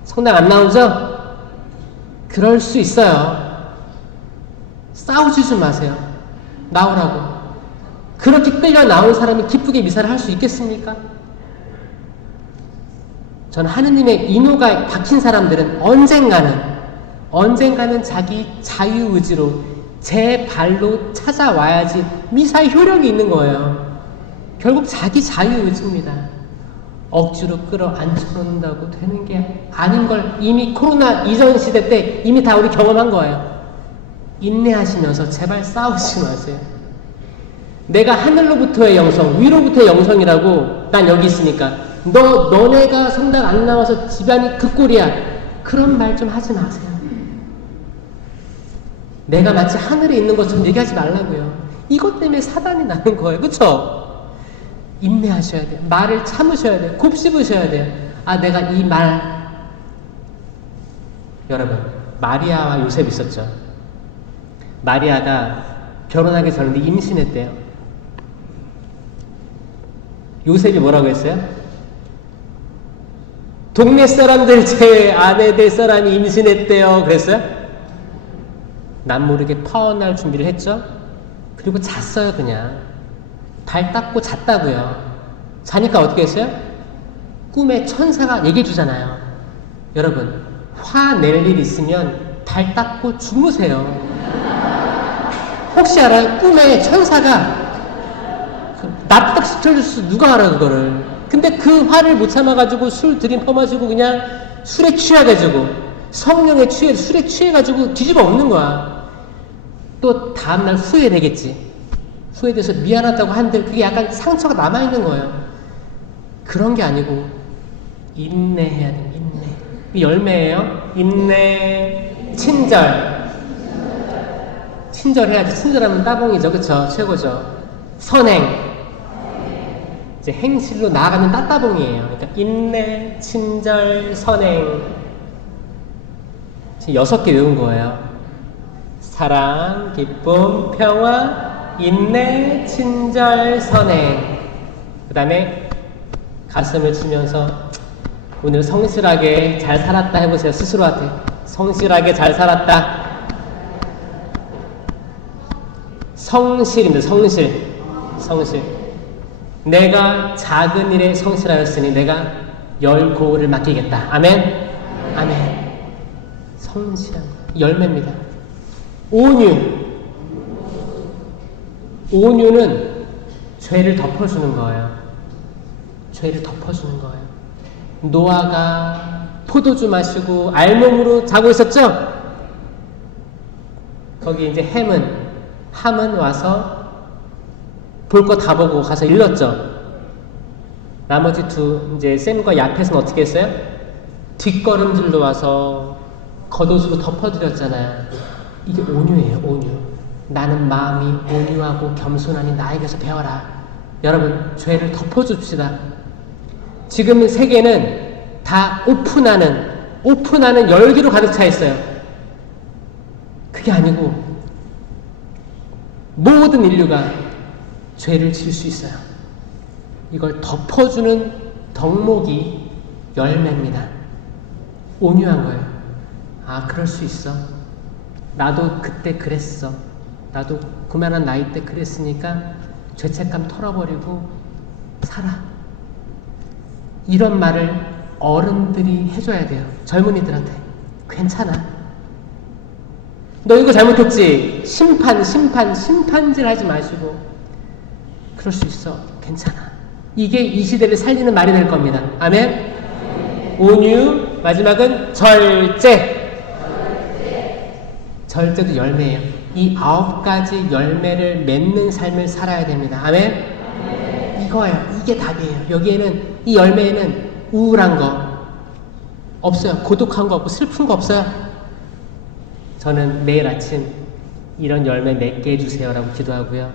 성당 안 나오죠? 그럴 수 있어요. 싸우지 좀 마세요. 나오라고. 그렇게 끌려 나온 사람이 기쁘게 미사를 할 수 있겠습니까? 저는 하느님의 인호가 박힌 사람들은 언젠가는 자기 자유의지로 제 발로 찾아와야지 미사의 효력이 있는 거예요. 결국 자기 자유의지입니다. 억지로 끌어앉혀놓는다고 되는 게 아닌 걸 이미 코로나 이전 시대 때 이미 다 우리 경험한 거예요. 인내하시면서 제발 싸우지 마세요. 내가 하늘로부터의 영성, 위로부터의 영성이라고 난 여기 있으니까 너네가 성당 안 나와서 집안이 그 꼴이야. 그런 말 좀 하지 마세요. 내가 마치 하늘에 있는 것처럼 얘기하지 말라고요. 이것 때문에 사단이 나는 거예요. 그쵸? 인내하셔야 돼요. 말을 참으셔야 돼요. 곱씹으셔야 돼요. 내가 이 말. 여러분, 마리아와 요셉 있었죠? 마리아가 결혼하기 전에 임신했대요. 요셉이 뭐라고 했어요? 동네 사람들 제 아내 될 사람이 임신했대요. 그랬어요? 남 모르게 파혼할 준비를 했죠? 그리고 잤어요. 그냥 발 닦고 잤다고요. 자니까 어떻게 했어요? 꿈에 천사가 얘기해 주잖아요. 여러분, 화낼 일 있으면 발 닦고 주무세요. 혹시 알아요? 꿈에 천사가 납득시켜줄 수 누가 알아 그거를. 근데 그 화를 못 참아가지고 술 들이퍼마시고 그냥 술에 취해가지고 성령에 취해 술에 취해가지고 뒤집어 엎는 거야. 또 다음날 후회되겠지. 후회돼서 미안하다고 한들 그게 약간 상처가 남아있는 거예요. 그런 게 아니고 인내해야 돼. 인내. 이 열매예요. 인내, 친절해야지. 친절하면 따봉이죠. 그쵸? 최고죠. 선행. 이제 행실로 나아가는 따따봉이에요. 그러니까 인내, 친절, 선행. 지금 6개 외운 거예요. 사랑, 기쁨, 평화, 인내, 친절, 선행. 그 다음에 가슴을 치면서 오늘 성실하게 잘 살았다 해보세요. 스스로한테. 성실하게 잘 살았다. 성실입니다. 성실. 내가 작은 일에 성실하였으니 내가 열 고을을 맡기겠다. 아멘. 성실한 열매입니다. 온유는 죄를 덮어주는 거예요. 노아가 포도주 마시고 알몸으로 자고 있었죠? 거기 이제 햄은 함은 와서 볼 거 다 보고 가서 일렀죠. 나머지 이제 샘과 야펫은 어떻게 했어요? 뒷걸음질로 와서 겉옷으로 덮어드렸잖아요. 이게 온유예요, 온유. 나는 마음이 온유하고 겸손하니 나에게서 배워라. 여러분, 죄를 덮어줍시다. 지금 세계는 다 오픈하는 열기로 가득 차 있어요. 그게 아니고 모든 인류가 죄를 지을 수 있어요. 이걸 덮어주는 덕목이 열매입니다. 온유한 거예요. 아, 그럴 수 있어. 나도 그때 그랬어. 나도 그만한 나이 때 그랬으니까 죄책감 털어버리고 살아. 이런 말을 어른들이 해줘야 돼요. 젊은이들한테. 괜찮아. 너 이거 잘못했지? 심판질 하지 마시고. 그럴 수 있어. 괜찮아. 이게 이 시대를 살리는 말이 될 겁니다. 아멘? 온유, 마지막은 절제. 절제도 열매예요. 이 9가지 열매를 맺는 삶을 살아야 됩니다. 아멘? 이거예요. 이게 답이에요. 여기에는, 이 열매에는 우울한 거 없어요. 고독한 거 없고 슬픈 거 없어요. 저는 매일 아침 이런 열매 맺게 해주세요라고 기도하고요.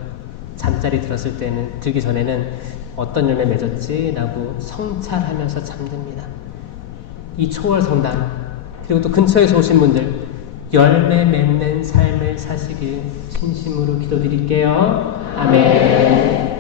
잠자리 들기 전에는 어떤 열매 맺었지? 라고 성찰하면서 잠듭니다. 이 초월 성당, 그리고 또 근처에서 오신 분들, 열매 맺는 삶을 사시길 진심으로 기도드릴게요. 아멘.